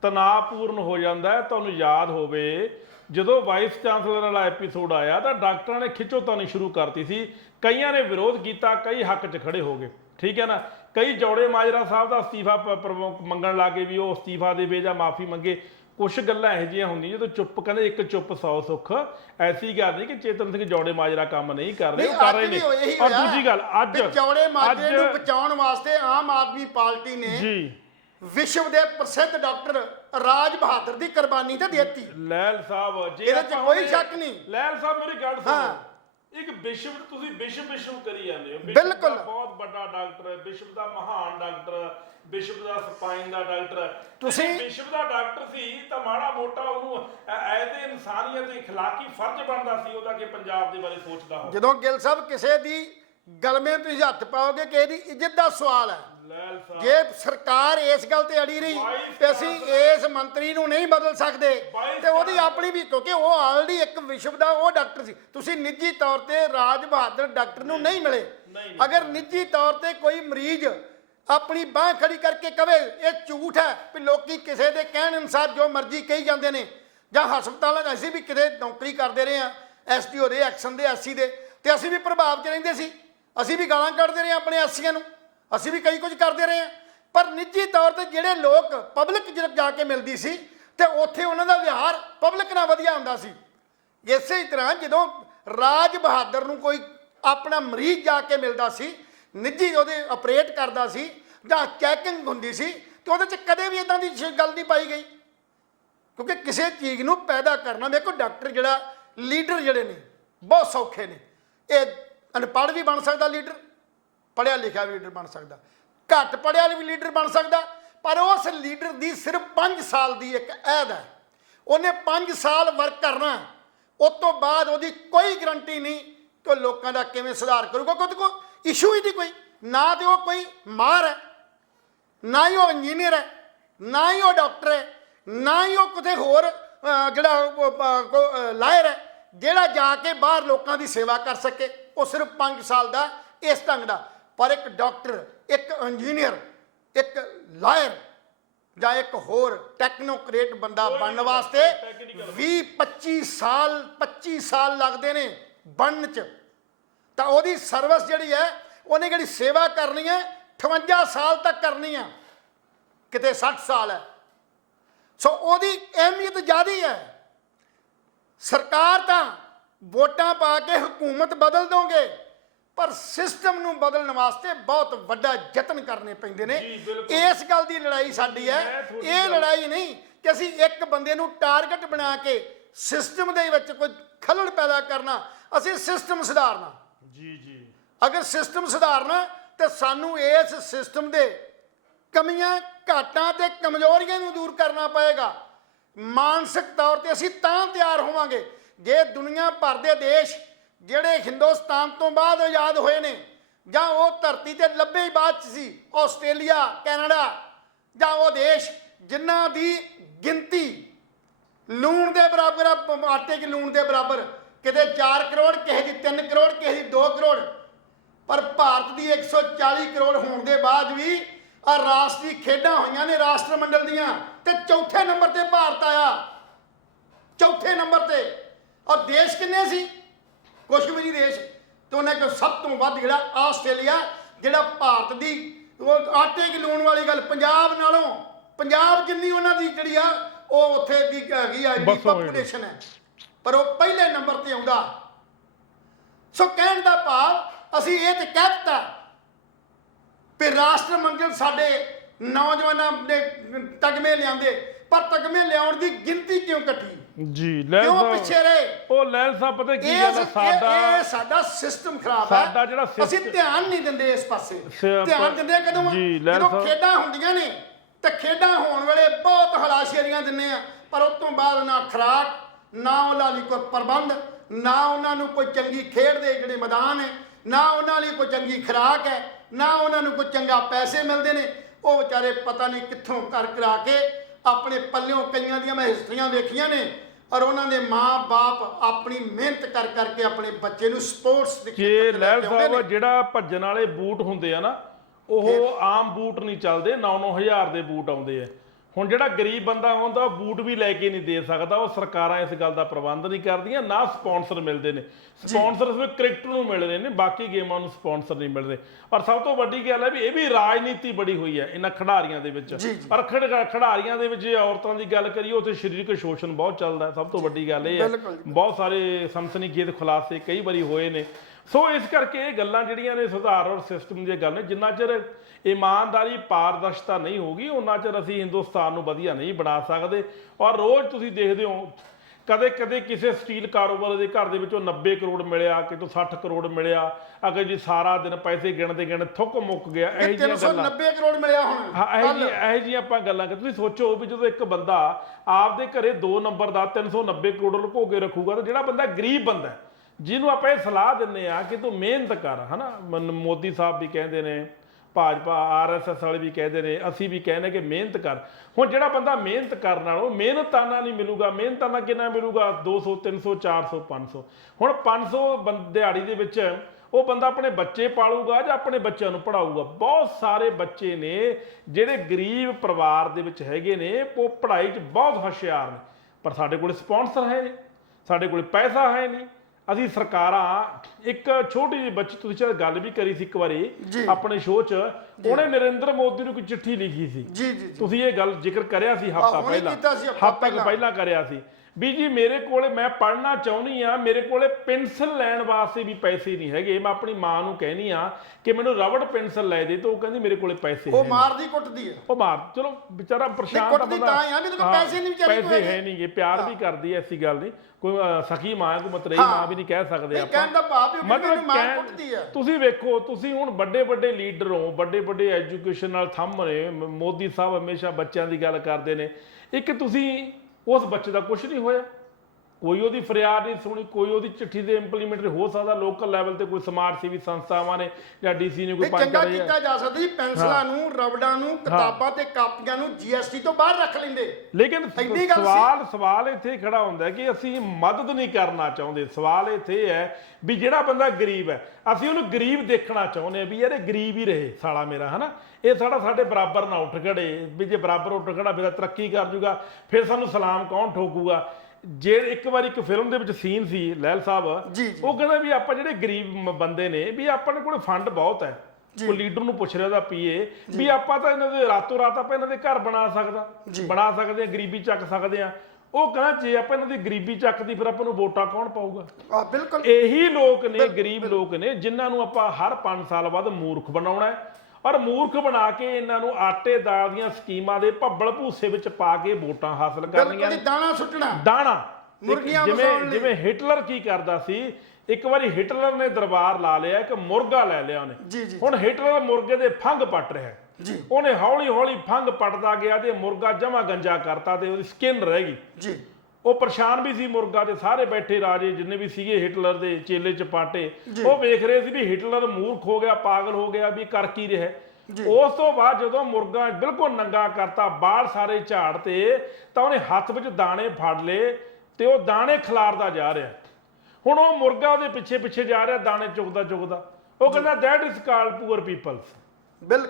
ਤਣਾਅਪੂਰਨ ਹੋ ਜਾਂਦਾ ਹੈ। ਤੁਹਾਨੂੰ ਯਾਦ ਹੋਵੇ ਜਦੋਂ ਵਾਈਸ ਚਾਂਸਲਰ ਵਾਲਾ ਐਪੀਸੋਡ ਆਇਆ ਤਾਂ ਡਾਕਟਰਾਂ ਨੇ ਖਿੱਚੋਤਾਣੀ ਸ਼ੁਰੂ ਕਰਤੀ ਸੀ, ਕਈਆਂ ਨੇ ਵਿਰੋਧ ਕੀਤਾ, ਕਈ ਹੱਕ 'ਚ ਖੜੇ ਹੋ ਗਏ, ਠੀਕ ਹੈ ਨਾ। ਕਈ ਜੌੜੇ ਮਾਜਰਾ ਸਾਹਿਬ ਦਾ ਅਸਤੀਫਾ ਮੰਗਣ ਲੱਗੇ ਵੀ ਉਹ ਅਸਤੀਫਾ ਦੇਵੇ ਜਾਂ ਮਾਫੀ ਮੰਗੇ। ਕੁਛ ਗੱਲਾਂ ਇਹੋ ਜਿਹੀਆਂ ਹੁੰਦੀਆਂ ਜਦੋਂ ਚੁੱਪ, ਕਹਿੰਦੇ ਇੱਕ ਚੁੱਪ 100 ਸੁੱਖ। ਐਸੀ ਗੱਲ ਨਹੀਂ ਕਿ ਚੇਤਨ ਸਿੰਘ ਜੌੜੇ ਮਾਜਰਾ ਕੰਮ ਨਹੀਂ ਕਰ ਰਹੇ, ਉਹ ਕਰ ਰਹੇ ਨੇ। ਔਰ ਦੂਜੀ ਗੱਲ, ਅੱਜ ਜੌੜੇ ਮਾਜਰੇ ਨੂੰ ਬਚਾਉਣ ਵਾਸਤੇ ਆਮ ਆਦਮੀ ਪਾਰਟੀ ਨੇ ਜੀ ਵਿਸ਼ਵ ਦੇ ਪ੍ਰਸਿੱਧ ਡਾਕਟਰ ਰਾਜ ਬਹਾਦਰ ਦੀ ਕੁਰਬਾਨੀ ਤੇ ਦੇਤੀ। ਲੈਲ ਸਾਹਿਬ, ਜੇ ਇਹਦੇ 'ਚ ਕੋਈ ਸ਼ੱਕ ਨਹੀਂ। ਲੈਲ ਸਾਹਿਬ ਮੇਰੀ ਗੱਲ ਸੁਣੋ, ਇੱਕ ਵਿਸ਼ਵ ਤੁਸੀਂ ਵਿਸ਼ਵ ਕਰੀ ਜਾਂਦੇ ਹੋ। ਵਿਸ਼ਵ ਬਿਲਕੁਲ। ਦਾ ਬਹੁਤ ਵੱਡਾ ਡਾਕਟਰ ਹੈ, ਵਿਸ਼ਵ ਦਾ ਮਹਾਨ ਡਾਕਟਰ, ਵਿਸ਼ਵ ਦਾ ਸਪਾਈਨ ਦਾ ਡਾਕਟਰ। ਤੁਸੀਂ ਵਿਸ਼ਵ ਦਾ ਡਾਕਟਰ ਸੀ ਤਾਂ ਮਾੜਾ ਮੋਟਾ ਉਹਨੂੰ ਐਜ਼ ਇਨਸਾਨੀਅਤ ਦੇ اخلاقی ਫਰਜ਼ ਬਣਦਾ ਸੀ ਉਹਦਾ ਕਿ ਪੰਜਾਬ ਦੇ ਬਾਰੇ ਸੋਚਦਾ ਹੋਵੇ। ਜਦੋਂ ਗਿੱਲ ਸਾਹਿਬ ਕਿਸੇ ਦੀ ਗਲਮੇ ਤੁਸੀਂ ਹੱਥ ਪਾਓਗੇ ਕਿ ਇਹਦੀ ਇੱਜ਼ਤ ਦਾ ਸਵਾਲ ਹੈ। ਲੈਲ ਸਾਹਿਬ ਜੇ ਸਰਕਾਰ ਇਸ ਗੱਲ ਤੇ ਅੜੀ ਰਹੀ ਤੇ ਅਸੀਂ ਇਸ ਮੰਤਰੀ ਨੂੰ ਨਹੀਂ ਬਦਲ ਸਕਦੇ ਤੇ ਉਹਦੀ ਆਪਣੀ ਵੀ, ਕਿਉਂਕਿ ਉਹ ਆਲਰੇਡੀ ਇੱਕ ਵਿਸ਼ਵ ਦਾ ਉਹ ਡਾਕਟਰ ਸੀ। ਤੁਸੀਂ ਨਿੱਜੀ ਤੌਰ ਤੇ ਰਾਜ ਬਹਾਦਰ ਡਾਕਟਰ ਨੂੰ ਨਹੀਂ ਮਿਲੇ। ਅਗਰ ਨਿੱਜੀ ਤੌਰ ਤੇ ਕੋਈ ਮਰੀਜ਼ ਆਪਣੀ ਬਾਹ ਖੜੀ ਕਰਕੇ ਕਵੇ ਇਹ ਝੂਠ ਹੈ ਵੀ ਲੋਕੀ ਕਿਸੇ ਦੇ ਕਹਿਣ ਅਨੁਸਾਰ ਜੋ ਮਰਜ਼ੀ ਕਹੀ ਜਾਂਦੇ ਨੇ, ਜਾਂ ਹਸਪਤਾਲਾਂ 'ਚ ਅਸੀਂ ਵੀ ਕਿਤੇ ਨੌਕਰੀ ਕਰਦੇ ਰਹੇ ਹਾਂ, ਐਸਡੀਓ ਦੇ, ਐਕਸ਼ਨ ਦੇ, ਐਸਸੀ ਦੇ, ਤੇ ਅਸੀਂ ਵੀ ਪ੍ਰਭਾਵ 'ਚ ਰਹਿੰਦੇ ਸੀ, ਅਸੀਂ ਵੀ ਗਾਲਾਂ ਕੱਢਦੇ ਰਹੇ ਆਪਣੇ ਐਸਸੀਆਂ ਨੂੰ, ਅਸੀਂ ਵੀ ਕਈ ਕੁਝ ਕਰਦੇ ਰਹੇ ਹਾਂ। ਪਰ ਨਿੱਜੀ ਤੌਰ ਤੇ ਜਿਹੜੇ ਲੋਕ ਪਬਲਿਕ ਜਾ ਕੇ ਮਿਲਦੀ ਸੀ ਤੇ ਉੱਥੇ ਉਹਨਾਂ ਦਾ ਵਿਹਾਰ ਪਬਲਿਕ ਨਾਲ ਵਧੀਆ ਹੁੰਦਾ ਸੀ। ਇਸੇ ਤਰ੍ਹਾਂ ਜਦੋਂ ਰਾਜ ਬਹਾਦਰ ਨੂੰ ਕੋਈ ਆਪਣਾ ਮਰੀਜ਼ ਜਾ ਕੇ ਮਿਲਦਾ ਸੀ, ਨਿੱਜੀ ਉਹਦੇ ਆਪਰੇਟ ਕਰਦਾ ਸੀ ਜਾਂ ਚੈਕਿੰਗ ਹੁੰਦੀ ਸੀ, ਤੇ ਉਹਦੇ 'ਚ ਕਦੇ ਵੀ ਇਦਾਂ ਦੀ ਗੱਲ ਨਹੀਂ ਪਾਈ ਗਈ। ਕਿਉਂਕਿ ਕਿਸੇ ਚੀਜ਼ ਨੂੰ ਪੈਦਾ ਕਰਨਾ, ਦੇਖੋ ਡਾਕਟਰ ਜਿਹੜਾ ਲੀਡਰ ਜਿਹੜੇ ਨੇ ਬਹੁਤ ਸੌਖੇ ਨੇ। ਇਹ ਅਨਪੜ੍ਹ ਵੀ ਬਣ ਸਕਦਾ ਲੀਡਰ, ਪੜ੍ਹਿਆ ਲਿਖਿਆ ਵੀ ਲੀਡਰ ਬਣ ਸਕਦਾ, ਘੱਟ ਪੜ੍ਹਿਆ ਵੀ ਲੀਡਰ ਬਣ ਸਕਦਾ। ਪਰ ਉਸ ਲੀਡਰ ਦੀ ਸਿਰਫ 5 ਸਾਲ ਦੀ ਇੱਕ ਅਹਿਦ ਹੈ, ਉਹਨੇ 5 ਸਾਲ ਵਰਕ ਕਰਨਾ, ਉਸ ਤੋਂ ਬਾਅਦ ਉਹਦੀ ਕੋਈ ਗਰੰਟੀ ਨਹੀਂ ਕਿ ਉਹ ਲੋਕਾਂ ਦਾ ਕਿਵੇਂ ਸੁਧਾਰ ਕਰੂਗਾ। ਕਿਉਂਕਿ ਕੋਈ ਇਸ਼ੂ ਹੀ ਨਹੀਂ, ਕੋਈ ਨਾ ਤੇ ਉਹ ਕੋਈ ਮਾਹਰ ਹੈ, ਨਾ ਹੀ ਉਹ ਇੰਜੀਨੀਅਰ ਹੈ, ਨਾ ਹੀ ਉਹ ਡਾਕਟਰ ਹੈ, ਨਾ ਹੀ ਉਹ ਕਿਤੇ ਹੋਰ ਜਿਹੜਾ ਲਾਇਰ ਹੈ ਜਿਹੜਾ ਜਾ ਕੇ ਬਾਹਰ ਲੋਕਾਂ ਦੀ ਸੇਵਾ ਕਰ ਸਕੇ। ਉਹ ਸਿਰਫ 5 ਸਾਲ ਦਾ ਇਸ ਢੰਗ ਦਾ। ਪਰ ਇੱਕ ਡਾਕਟਰ, ਇੱਕ ਇੰਜੀਨੀਅਰ, ਇੱਕ ਲਾਇਰ ਜਾਂ ਇੱਕ ਹੋਰ ਟੈਕਨੋਕ੍ਰੇਟ ਬੰਦਾ ਬਣਨ ਵਾਸਤੇ 25 ਸਾਲ ਲੱਗਦੇ ਨੇ ਬਣਨ 'ਚ। ਤਾਂ ਉਹਦੀ ਸਰਵਿਸ ਜਿਹੜੀ ਹੈ, ਉਹਨੇ ਜਿਹੜੀ ਸੇਵਾ ਕਰਨੀ ਹੈ 58 ਸਾਲ ਤੱਕ ਕਰਨੀ ਆ, ਕਿਤੇ 60 ਸਾਲ ਹੈ। ਸੋ ਉਹਦੀ ਅਹਿਮੀਅਤ ਜ਼ਿਆਦਾ ਹੈ। ਸਰਕਾਰ ਤਾਂ ਵੋਟਾਂ ਪਾ ਕੇ ਹਕੂਮਤ ਬਦਲ ਦੋਗੇ, ਪਰ ਸਿਸਟਮ ਨੂੰ ਬਦਲਣ ਵਾਸਤੇ ਬਹੁਤ ਵੱਡਾ ਯਤਨ ਕਰਨੇ ਪੈਂਦੇ ਨੇ। ਇਸ ਗੱਲ ਦੀ ਲੜਾਈ ਸਾਡੀ ਹੈ। ਇਹ ਲੜਾਈ ਨਹੀਂ ਕਿ ਅਸੀਂ ਇੱਕ ਬੰਦੇ ਨੂੰ ਟਾਰਗੇਟ ਬਣਾ ਕੇ ਸਿਸਟਮ ਦੇ ਵਿੱਚ ਕੋਈ ਖਲਲ ਪੈਦਾ ਕਰਨਾ, ਅਸੀਂ ਸਿਸਟਮ ਸੁਧਾਰਨਾ। ਜੀ ਅਗਰ ਸਿਸਟਮ ਸੁਧਾਰਨਾ ਤੇ ਸਾਨੂੰ ਇਸ ਸਿਸਟਮ ਦੇ ਕਮੀਆਂ, ਘਾਟਾਂ ਤੇ ਕਮਜ਼ੋਰੀਆਂ ਨੂੰ ਦੂਰ ਕਰਨਾ ਪਏਗਾ। ਮਾਨਸਿਕ ਤੌਰ ਤੇ ਅਸੀਂ ਤਾਂ ਤਿਆਰ ਹੋਵਾਂਗੇ ਜੇ ਦੁਨੀਆ ਭਰ ਦੇ ਦੇਸ਼ ਜਿਹੜੇ ਹਿੰਦੁਸਤਾਨ ਤੋਂ ਬਾਅਦ ਆਜ਼ਾਦ ਹੋਏ ਨੇ, ਜਾਂ ਉਹ ਧਰਤੀ ਤੇ ਲੱਭੇ ਹੀ ਬਾਅਦ 'ਚ ਸੀ, ਆਸਟ੍ਰੇਲੀਆ, ਕੈਨੇਡਾ, ਜਾਂ ਉਹ ਦੇਸ਼ ਜਿਨ੍ਹਾਂ ਦੀ ਗਿਣਤੀ ਲੂਣ ਦੇ ਬਰਾਬਰ, ਆਟੇ 'ਚ ਲੂਣ ਦੇ ਬਰਾਬਰ, ਕਿਤੇ 4 ਕਰੋੜ, ਕਿਸੇ ਦੀ 3 ਕਰੋੜ, ਕਿਸੇ ਦੀ 2 ਕਰੋੜ, ਪਰ ਭਾਰਤ ਦੀ 140 ਕਰੋੜ ਹੋਣ ਦੇ ਬਾਅਦ ਵੀ ਆ ਰਾਸ਼ਟਰੀ ਖੇਡਾਂ ਹੋਈਆਂ ਨੇ ਰਾਸ਼ਟਰ ਮੰਡਲ ਦੀਆਂ, ਤੇ ਚੌਥੇ ਨੰਬਰ ਤੇ ਭਾਰਤ ਆਇਆ, ਚੌਥੇ ਨੰਬਰ ਤੇ। ਔਰ ਦੇਸ਼ ਕਿੰਨੇ ਸੀ? ਕੁਛ ਵੀ ਨਹੀਂ ਦੇਸ਼। ਤੇ ਉਹਨੇ ਕਿ ਸਭ ਤੋਂ ਵੱਧ ਜਿਹੜਾ ਆਸਟ੍ਰੇਲੀਆ, ਜਿਹੜਾ ਭਾਰਤ ਦੀ ਉਹ ਆਟੇ ਕੀ ਲੂਣ ਵਾਲੀ ਗੱਲ, ਪੰਜਾਬ ਨਾਲੋਂ, ਪੰਜਾਬ ਜਿੰਨੀ ਉਹਨਾਂ ਦੀ ਜਿਹੜੀ ਆ ਉਹ ਉੱਥੇ ਦੀ ਹੈਗੀ ਆ ਪਾਪੂਲੇਸ਼ਨ ਹੈ, ਪਰ ਉਹ ਪਹਿਲੇ ਨੰਬਰ ਤੇ ਆਉਂਦਾ। ਸੋ ਕਹਿਣ ਦਾ ਭਾਵ ਅਸੀਂ ਇਹ ਤੇ ਕਹਿ ਦਿੱਤਾ ਵੀ ਰਾਸ਼ਟਰ ਮੰਡਲ ਸਾਡੇ ਨੌਜਵਾਨਾਂ ਦੇ ਤਗਮੇ ਲਿਆਂਦੇ, ਪਰ ਤਗਮੇ ਲਿਆਉਣ ਦੀ ਗਿਣਤੀ ਕਿਉਂ ਘਟੀ? ਜੀ ਲੈਲ ਕਿਉਂ ਸਾਹਿਬ ਪਿੱਛੇ ਰਹੇ? ਉਹ ਲੈਲ ਸਾਹਿਬ ਪਤਾ ਕੀ ਹੈ, ਸਾਡਾ ਸਿਸਟਮ ਖਰਾਬ ਹੈ। ਸਾਡਾ ਜਿਹੜਾ ਅਸੀਂ ਧਿਆਨ ਨਹੀਂ ਦਿੰਦੇ ਇਸ ਪਾਸੇ। ਧਿਆਨ ਦਿੰਦੇ ਕਦੋਂ? ਜਦੋਂ ਖੇਡਾਂ ਹੁੰਦੀਆਂ ਨੇ ਤੇ ਖੇਡਾਂ ਹੋਣ ਵੇਲੇ ਬਹੁਤ ਹਲਾਸ਼ੇਰੀਆਂ ਦਿੰਦੇ ਆ, ਪਰ ਉਸ ਤੋਂ ਬਾਅਦ ਨਾ ਖੁਰਾਕ, ਨਾ ਉਹਨਾਂ ਲਈ ਕੋਈ ਪ੍ਰਬੰਧ, ਨਾ ਉਹਨਾਂ ਨੂੰ ਕੋਈ ਚੰਗੀ ਖੇਡ ਦੇ ਜਿਹੜੇ ਮੈਦਾਨ ਹੈ, ਨਾ ਉਹਨਾਂ ਲਈ ਕੋਈ ਚੰਗੀ ਖੁਰਾਕ ਹੈ, ਨਾ ਉਹਨਾਂ ਨੂੰ ਕੋਈ ਚੰਗਾ ਪੈਸੇ ਮਿਲਦੇ ਨੇ। ਉਹ ਵਿਚਾਰੇ ਪਤਾ ਨਹੀਂ ਕਿੱਥੋਂ ਕਰ ਕਰਾ ਕੇ ਆਪਣੇ ਪੱਲਿਓਂ, ਕਈਆਂ ਦੀਆਂ ਮੈਂ ਹਿਸਟਰੀਆਂ ਵੇਖੀਆਂ ਨੇ, ਔਰ ਉਹਨਾਂ ਦੇ ਮਾਂ-ਬਾਪ ਆਪਣੀ ਮਿਹਨਤ ਕਰ ਕਰਕੇ ਆਪਣੇ ਬੱਚੇ ਨੂੰ ਸਪੋਰਟਸ ਦੇ ਖੇਤਰ 'ਚ ਲੈਲ ਸਾਹਿਬ ਜਿਹੜਾ ਭੱਜਣ ਵਾਲੇ ਬੂਟ ਹੁੰਦੇ ਆ ਨਾ, ਉਹ ਆਮ ਬੂਟ ਨਹੀਂ ਚੱਲਦੇ, 9-9 ਹਜ਼ਾਰ ਦੇ ਬੂਟ ਆਉਂਦੇ ਆ। ਹੁਣ ਜਿਹੜਾ ਗਰੀਬ ਬੰਦਾ ਹੁੰਦਾ ਉਹ ਬੂਟ ਵੀ ਲੈ ਕੇ ਨਹੀਂ ਦੇ ਸਕਦਾ। ਉਹ ਸਰਕਾਰਾਂ ਇਸ ਗੱਲ ਦਾ ਪ੍ਰਬੰਧ ਨਹੀਂ ਕਰਦੀਆਂ, ਨਾ ਸਪਾਂਸਰ ਮਿਲਦੇ ਨੇ। ਸਪਾਂਸਰ ਸਿਰਫ ਕ੍ਰਿਕਟ ਨੂੰ ਮਿਲ ਰਹੇ ਨੇ, ਬਾਕੀ ਗੇਮਾਂ ਨੂੰ ਸਪਾਂਸਰ ਨਹੀਂ ਮਿਲ ਰਹੇ। ਔਰ ਸਭ ਤੋਂ ਵੱਡੀ ਗੱਲ ਹੈ ਵੀ ਇਹ ਵੀ ਰਾਜਨੀਤੀ ਬੜੀ ਹੋਈ ਹੈ ਇਹਨਾਂ ਖਿਡਾਰੀਆਂ ਦੇ ਵਿੱਚ। ਪਰ ਖਿਡਾਰੀਆਂ ਦੇ ਵਿੱਚ ਜੇ ਔਰਤਾਂ ਦੀ ਗੱਲ ਕਰੀਏ, ਉੱਥੇ ਸਰੀਰਕ ਸ਼ੋਸ਼ਣ ਬਹੁਤ ਚੱਲਦਾ। ਸਭ ਤੋਂ ਵੱਡੀ ਗੱਲ ਇਹ ਹੈ, ਬਹੁਤ ਸਾਰੇ ਸਨਸਨੀਖੇਜ਼ ਖੁਲਾਸੇ ਕਈ ਵਾਰੀ ਹੋਏ ਨੇ। ਸੋ ਇਸ ਕਰਕੇ ਇਹ ਗੱਲਾਂ ਜਿਹੜੀਆਂ ਨੇ ਸੁਧਾਰ ਔਰ ਸਿਸਟਮ ਦੀਆਂ ਗੱਲ ਨੇ, ਜਿੰਨਾ ਚਿਰ ਇਮਾਨਦਾਰੀ, ਪਾਰਦਰਸ਼ਤਾ ਨਹੀਂ ਹੋਊਗੀ, ਉਹਨਾਂ ਚਿਰ ਅਸੀਂ ਹਿੰਦੁਸਤਾਨ ਨੂੰ ਵਧੀਆ ਨਹੀਂ ਬਣਾ ਸਕਦੇ। ਔਰ ਰੋਜ਼ ਤੁਸੀਂ ਦੇਖਦੇ ਹੋ ਕਦੇ ਕਦੇ ਕਿਸੇ ਸਟੀਲ ਕਾਰੋਬਾਰ ਦੇ ਘਰ ਦੇ ਵਿੱਚੋਂ 90 ਕਰੋੜ ਮਿਲਿਆ, ਕਿਤੋਂ 60 ਕਰੋੜ ਮਿਲਿਆ, ਅਗਰ ਜੀ ਸਾਰਾ ਦਿਨ ਪੈਸੇ ਗਿਣਦੇ ਗਿਣ ਥੁੱਕ ਮੁੱਕ ਗਿਆ। ਇਹ ਜਿਹੀਆਂ ਗੱਲਾਂ 390 ਕਰੋੜ ਮਿਲਿਆ ਹੁਣ। ਹਾਂ, ਇਹ ਜਿਹੀਆਂ ਆਪਾਂ ਗੱਲਾਂ ਕਰ। ਤੁਸੀਂ ਸੋਚੋ ਵੀ ਜਦੋਂ ਇੱਕ ਬੰਦਾ ਆਪਦੇ ਘਰੇ 2 ਨੰਬਰ ਦਾ 390 ਕਰੋੜ ਲੁਕੋ ਕੇ ਰੱਖੂਗਾ, ਤਾਂ ਜਿਹੜਾ ਬੰਦਾ ਗਰੀਬ ਬੰਦਾ ਜਿਹਨੂੰ ਆਪਾਂ ਇਹ ਸਲਾਹ ਦਿੰਦੇ ਆ ਕਿ ਤੂੰ ਮਿਹਨਤ ਕਰ, ਹਨਾ, ਮੋਦੀ ਸਾਹਿਬ ਵੀ ਕਹਿੰਦੇ ਨੇ, ਭਾਜਪਾ RSS ਵਾਲੇ ਵੀ ਕਹਿੰਦੇ ਨੇ, ਅਸੀਂ ਵੀ ਕਹਿੰਦੇ ਕਿ ਮਿਹਨਤ ਕਰ। ਹੁਣ ਜਿਹੜਾ ਬੰਦਾ ਮਿਹਨਤ ਕਰਨ ਨਾਲੋਂ ਮਿਹਨਤਾਨਾ ਨਹੀਂ ਮਿਲੂਗਾ, ਮਿਹਨਤਾਨਾ ਕਿੰਨਾ ਮਿਲੂਗਾ? 200 300 400 500। ਹੁਣ 500 ਦਿਹਾੜੀ ਦੇ ਵਿੱਚ ਉਹ ਬੰਦਾ ਆਪਣੇ ਬੱਚੇ ਪਾਲੂਗਾ ਜਾਂ ਆਪਣੇ ਬੱਚਿਆਂ ਨੂੰ ਪੜਾਊਗਾ? ਬਹੁਤ ਸਾਰੇ ਬੱਚੇ ਨੇ ਜਿਹੜੇ ਗਰੀਬ ਪਰਿਵਾਰ ਦੇ ਵਿੱਚ ਹੈਗੇ ਨੇ, ਉਹ ਪੜ੍ਹਾਈ 'ਚ ਬਹੁਤ ਹੁਸ਼ਿਆਰ ਨੇ, ਪਰ ਸਾਡੇ ਕੋਲ ਸਪਾਂਸਰ ਹੈ ਨਹੀਂ, ਸਾਡੇ ਕੋਲ ਪੈਸਾ ਹੈ ਨਹੀਂ। ਅਸੀਂ ਸਰਕਾਰਾਂ, ਇੱਕ ਛੋਟੀ ਜਿਹੀ ਬੱਚੀ, ਤੁਸੀਂ ਸ਼ਾਇਦ ਗੱਲ ਵੀ ਕਰੀ ਸੀ ਇੱਕ ਵਾਰੀ ਆਪਣੇ ਸ਼ੋਅ 'ਚ, ਉਹਨੇ ਨਰਿੰਦਰ ਮੋਦੀ ਨੂੰ ਕੋਈ ਚਿੱਠੀ ਲਿਖੀ ਸੀ। ਜੀ ਜੀ, ਤੁਸੀਂ ਇਹ ਗੱਲ ਜ਼ਿਕਰ ਕਰਿਆ ਸੀ ਹਫ਼ਤਾ ਪਹਿਲਾਂ ਕਰਿਆ ਸੀ ਵੀ ਜੀ ਮੇਰੇ ਕੋਲੇ, ਮੈਂ ਪੜ੍ਹਨਾ ਚਾਹੁੰਦੀ ਆ, ਮੇਰੇ ਕੋਲੇ ਪੈਨਸਲ ਲੈਣ ਵਾਸਤੇ ਵੀ ਪੈਸੇ ਨਹੀਂ ਹੈਗੇ, ਮੈਂ ਆਪਣੀ ਮਾਂ ਨੂੰ ਕਹਿਨੀ ਆ ਕਿ ਮੈਨੂੰ ਰਬੜ ਪੈਨਸਲ ਲੈ ਦੇ, ਤਾਂ ਉਹ ਕਹਿੰਦੀ ਮੇਰੇ ਕੋਲੇ ਪੈਸੇ ਉਹ ਮਾਰਦੀ ਕੁੱਟਦੀ ਹੈ, ਉਹ ਮਾਰ, ਚਲੋ ਵਿਚਾਰਾ ਪਰੇਸ਼ਾਨ ਤਾਂ ਬੰਦਾ, ਪੈਸੇ ਹੈ ਨਹੀਂ ਗੇ, ਪਿਆਰ ਵੀ ਕਰਦੀ ਐ, ਐਸੀ ਗੱਲ ਨਹੀਂ, ਕੋਈ ਸਖੀ ਮਾਂ, ਕੋਈ ਮਤਰੇਈ ਮਾਂ ਵੀ ਨਹੀਂ ਕਹਿ ਸਕਦੇ ਆਪਾਂ। ਮਤਲਬ ਤੁਸੀਂ ਵੇਖੋ, ਤੁਸੀਂ ਹੁਣ ਵੱਡੇ ਵੱਡੇ ਲੀਡਰ ਹੋ, ਵੱਡੇ ਵੱਡੇ ਐਜੂਕੇਸ਼ਨ ਨਾਲ ਥੰਮ ਨੇ, ਮੋਦੀ ਸਾਹਿਬ ਹਮੇਸ਼ਾ ਬੱਚਿਆਂ ਦੀ ਗੱਲ ਕਰਦੇ ਨੇ, ਇੱਕ ਤੁਸੀਂ ਉਸ ਬੱਚੇ ਦਾ ਕੁਝ ਨਹੀਂ ਹੋਇਆ, ਕੋਈ ਉਹਦੀ ਫਰਿਆਦ ਨਹੀਂ ਸੁਣੀ, ਕੋਈ ਉਹਦੀ ਚਿੱਠੀ ਦੇ ਇੰਪਲੀਮੈਂਟ ਹੋ ਸਕਦਾ ਲੋਕਲ ਲੈਵਲ ਤੇ, ਕੋਈ ਸਮਾਜ ਸੇਵੀ ਸੰਸਥਾਵਾਂ ਨੇ ਜਾਂ DC ਨੇ ਕੋਈ ਚੰਗਾ ਕੀਤਾ ਜਾ ਸਕਦਾ ਜੀ। ਪੈਨਸਲਾਂ ਨੂੰ, ਰਬੜਾਂ ਨੂੰ, ਕਿਤਾਬਾਂ ਤੇ ਕਾਪੀਆਂ ਨੂੰ GST ਤੋਂ ਬਾਹਰ ਰੱਖ ਲੈਂਦੇ। ਲੇਕਿਨ ਸਵਾਲ ਇੱਥੇ ਖੜਾ ਹੁੰਦਾ ਕਿ ਅਸੀਂ ਮਦਦ ਨਹੀਂ ਕਰਨਾ ਚਾਹੁੰਦੇ। ਸਵਾਲ ਇੱਥੇ ਹੈ ਵੀ ਜਿਹੜਾ ਬੰਦਾ ਗਰੀਬ ਹੈ, ਅਸੀਂ ਉਹਨੂੰ ਗਰੀਬ ਦੇਖਣਾ ਚਾਹੁੰਦੇ ਹਾਂ ਵੀ ਯਾਰ ਇਹ ਗਰੀਬ ਹੀ ਰਹੇ ਸਾਲਾ ਮੇਰਾ, ਹਨਾ, ਇਹ ਸਾਡੇ ਬਰਾਬਰ ਨਾ ਉੱਠ ਖੜੇ, ਵੀ ਜੇ ਬਰਾਬਰ ਉੱਠ ਖੜਾ ਫਿਰ ਤਰੱਕੀ ਕਰ ਜੂਗਾ, ਫਿਰ ਸਾਨੂੰ ਸਲਾਮ ਕੌਣ ਠੋਕੂਗਾ। ਜੇ ਇੱਕ ਵਾਰੀ ਇੱਕ ਫਿਲਮ ਦੇ ਵਿੱਚ ਸੀਨ ਸੀ ਲਹਿਲ ਸਾਹਿਬ, ਉਹ ਕਹਿੰਦਾ ਵੀ ਆਪਾਂ ਜਿਹੜੇ ਗਰੀਬ ਬੰਦੇ ਨੇ ਵੀ ਆਪਣੇ ਕੋਲ ਫੰਡ ਬਹੁਤ ਹੈ, ਕੋਈ ਲੀਡਰ ਨੂੰ ਪੁੱਛ ਰਿਹਾ ਉਹਦਾ PA ਵੀ ਆਪਾਂ ਤਾਂ ਇਹਨਾਂ ਦੇ ਰਾਤੋਂ ਰਾਤ ਆਪਾਂ ਇਹਨਾਂ ਦੇ ਘਰ ਬਣਾ ਸਕਦੇ ਆ, ਗਰੀਬੀ ਚੱਕ ਸਕਦੇ ਆ। ਉਹ ਕਹਿੰਦਾ ਜੇ ਆਪਾਂ ਇਹਨਾਂ ਦੀ ਗਰੀਬੀ ਚੱਕਦੀ ਫਿਰ ਆਪਾਂ ਨੂੰ ਵੋਟਾਂ ਕੌਣ ਪਾਊਗਾ? ਬਿਲਕੁਲ ਇਹੀ ਲੋਕ ਨੇ, ਗਰੀਬ ਲੋਕ ਨੇ, ਜਿਨ੍ਹਾਂ ਨੂੰ ਆਪਾਂ ਹਰ 5 ਸਾਲ ਬਾਅਦ ਮੂਰਖ ਬਣਾਉਣਾ ਹੈ, ਔਰ ਮੂਰਖ ਬਣਾ ਕੇ ਇਹਨਾਂ ਨੂੰ ਆਟੇ ਦਾਲ ਦੀਆਂ ਸਕੀਮਾਂ ਦੇ ਭੱਬਲ ਭੂਸੇ ਵਿੱਚ ਪਾ ਕੇ ਵੋਟਾਂ ਹਾਸਲ ਕਰਨੀਆਂ, ਦਾਣਾ ਸੁੱਟਣਾ, ਦਾਣਾ। ਜਿਵੇਂ ਹਿਟਲਰ ਕੀ ਕਰਦਾ ਸੀ, ਇੱਕ ਵਾਰੀ ਹਿਟਲਰ ਨੇ ਦਰਬਾਰ ਲਾ ਲਿਆ, ਇੱਕ ਮੁਰਗਾ ਲੈ ਲਿਆ ਉਹਨੇ, ਹੁਣ ਹਿਟਲਰ ਮੁਰਗੇ ਦੇ ਫੰਗ ਪੱਟ ਰਿਹਾ, ਉਹਨੇ ਹੌਲੀ ਹੌਲੀ ਫੰਗ ਪੱਟਦਾ ਗਿਆ ਤੇ ਮੁਰਗਾ ਜਮਾ ਗੰਜਾ ਕਰਤਾ ਤੇ ਉਹਦੀ ਸਕਿਨ ਰਹਿ ਗਈ। ਉਹ ਪਰੇਸ਼ਾਨ ਵੀ ਸੀ ਮੁਰਗਾ, ਤੇ ਸਾਰੇ ਬੈਠੇ ਰਾਜੇ ਜਿੰਨੇ ਵੀ ਸੀਗੇ ਹਿਟਲਰ ਦੇ ਚੇਲੇ ਚਪਾਟੇ, ਉਹ ਵੇਖ ਰਹੇ ਸੀ ਵੀ ਹਿਟਲਰ ਮੂਰਖ ਹੋ ਗਿਆ, ਪਾਗਲ ਹੋ ਗਿਆ, ਵੀ ਕਰ ਕੀ ਰਿਹਾ। ਉਸ ਤੋਂ ਬਾਅਦ ਜਦੋਂ ਮੁਰਗਾ ਬਿਲਕੁਲ ਨੰਗਾ ਕਰਤਾ, ਬਾਲ ਸਾਰੇ ਝਾੜ ਤੇ, ਤਾਂ ਉਹਨੇ ਹੱਥ ਵਿੱਚ ਦਾਣੇ ਫੜ ਲਏ ਤੇ ਉਹ ਦਾਣੇ ਖਿਲਾਰਦਾ ਜਾ ਰਿਹਾ। ਹੁਣ ਉਹ ਮੁਰਗਾ ਉਹਦੇ ਪਿੱਛੇ ਪਿੱਛੇ ਜਾ ਰਿਹਾ, ਦਾਣੇ ਚੁਗਦਾ। ਉਹ ਕਹਿੰਦਾ that is called poor peoples.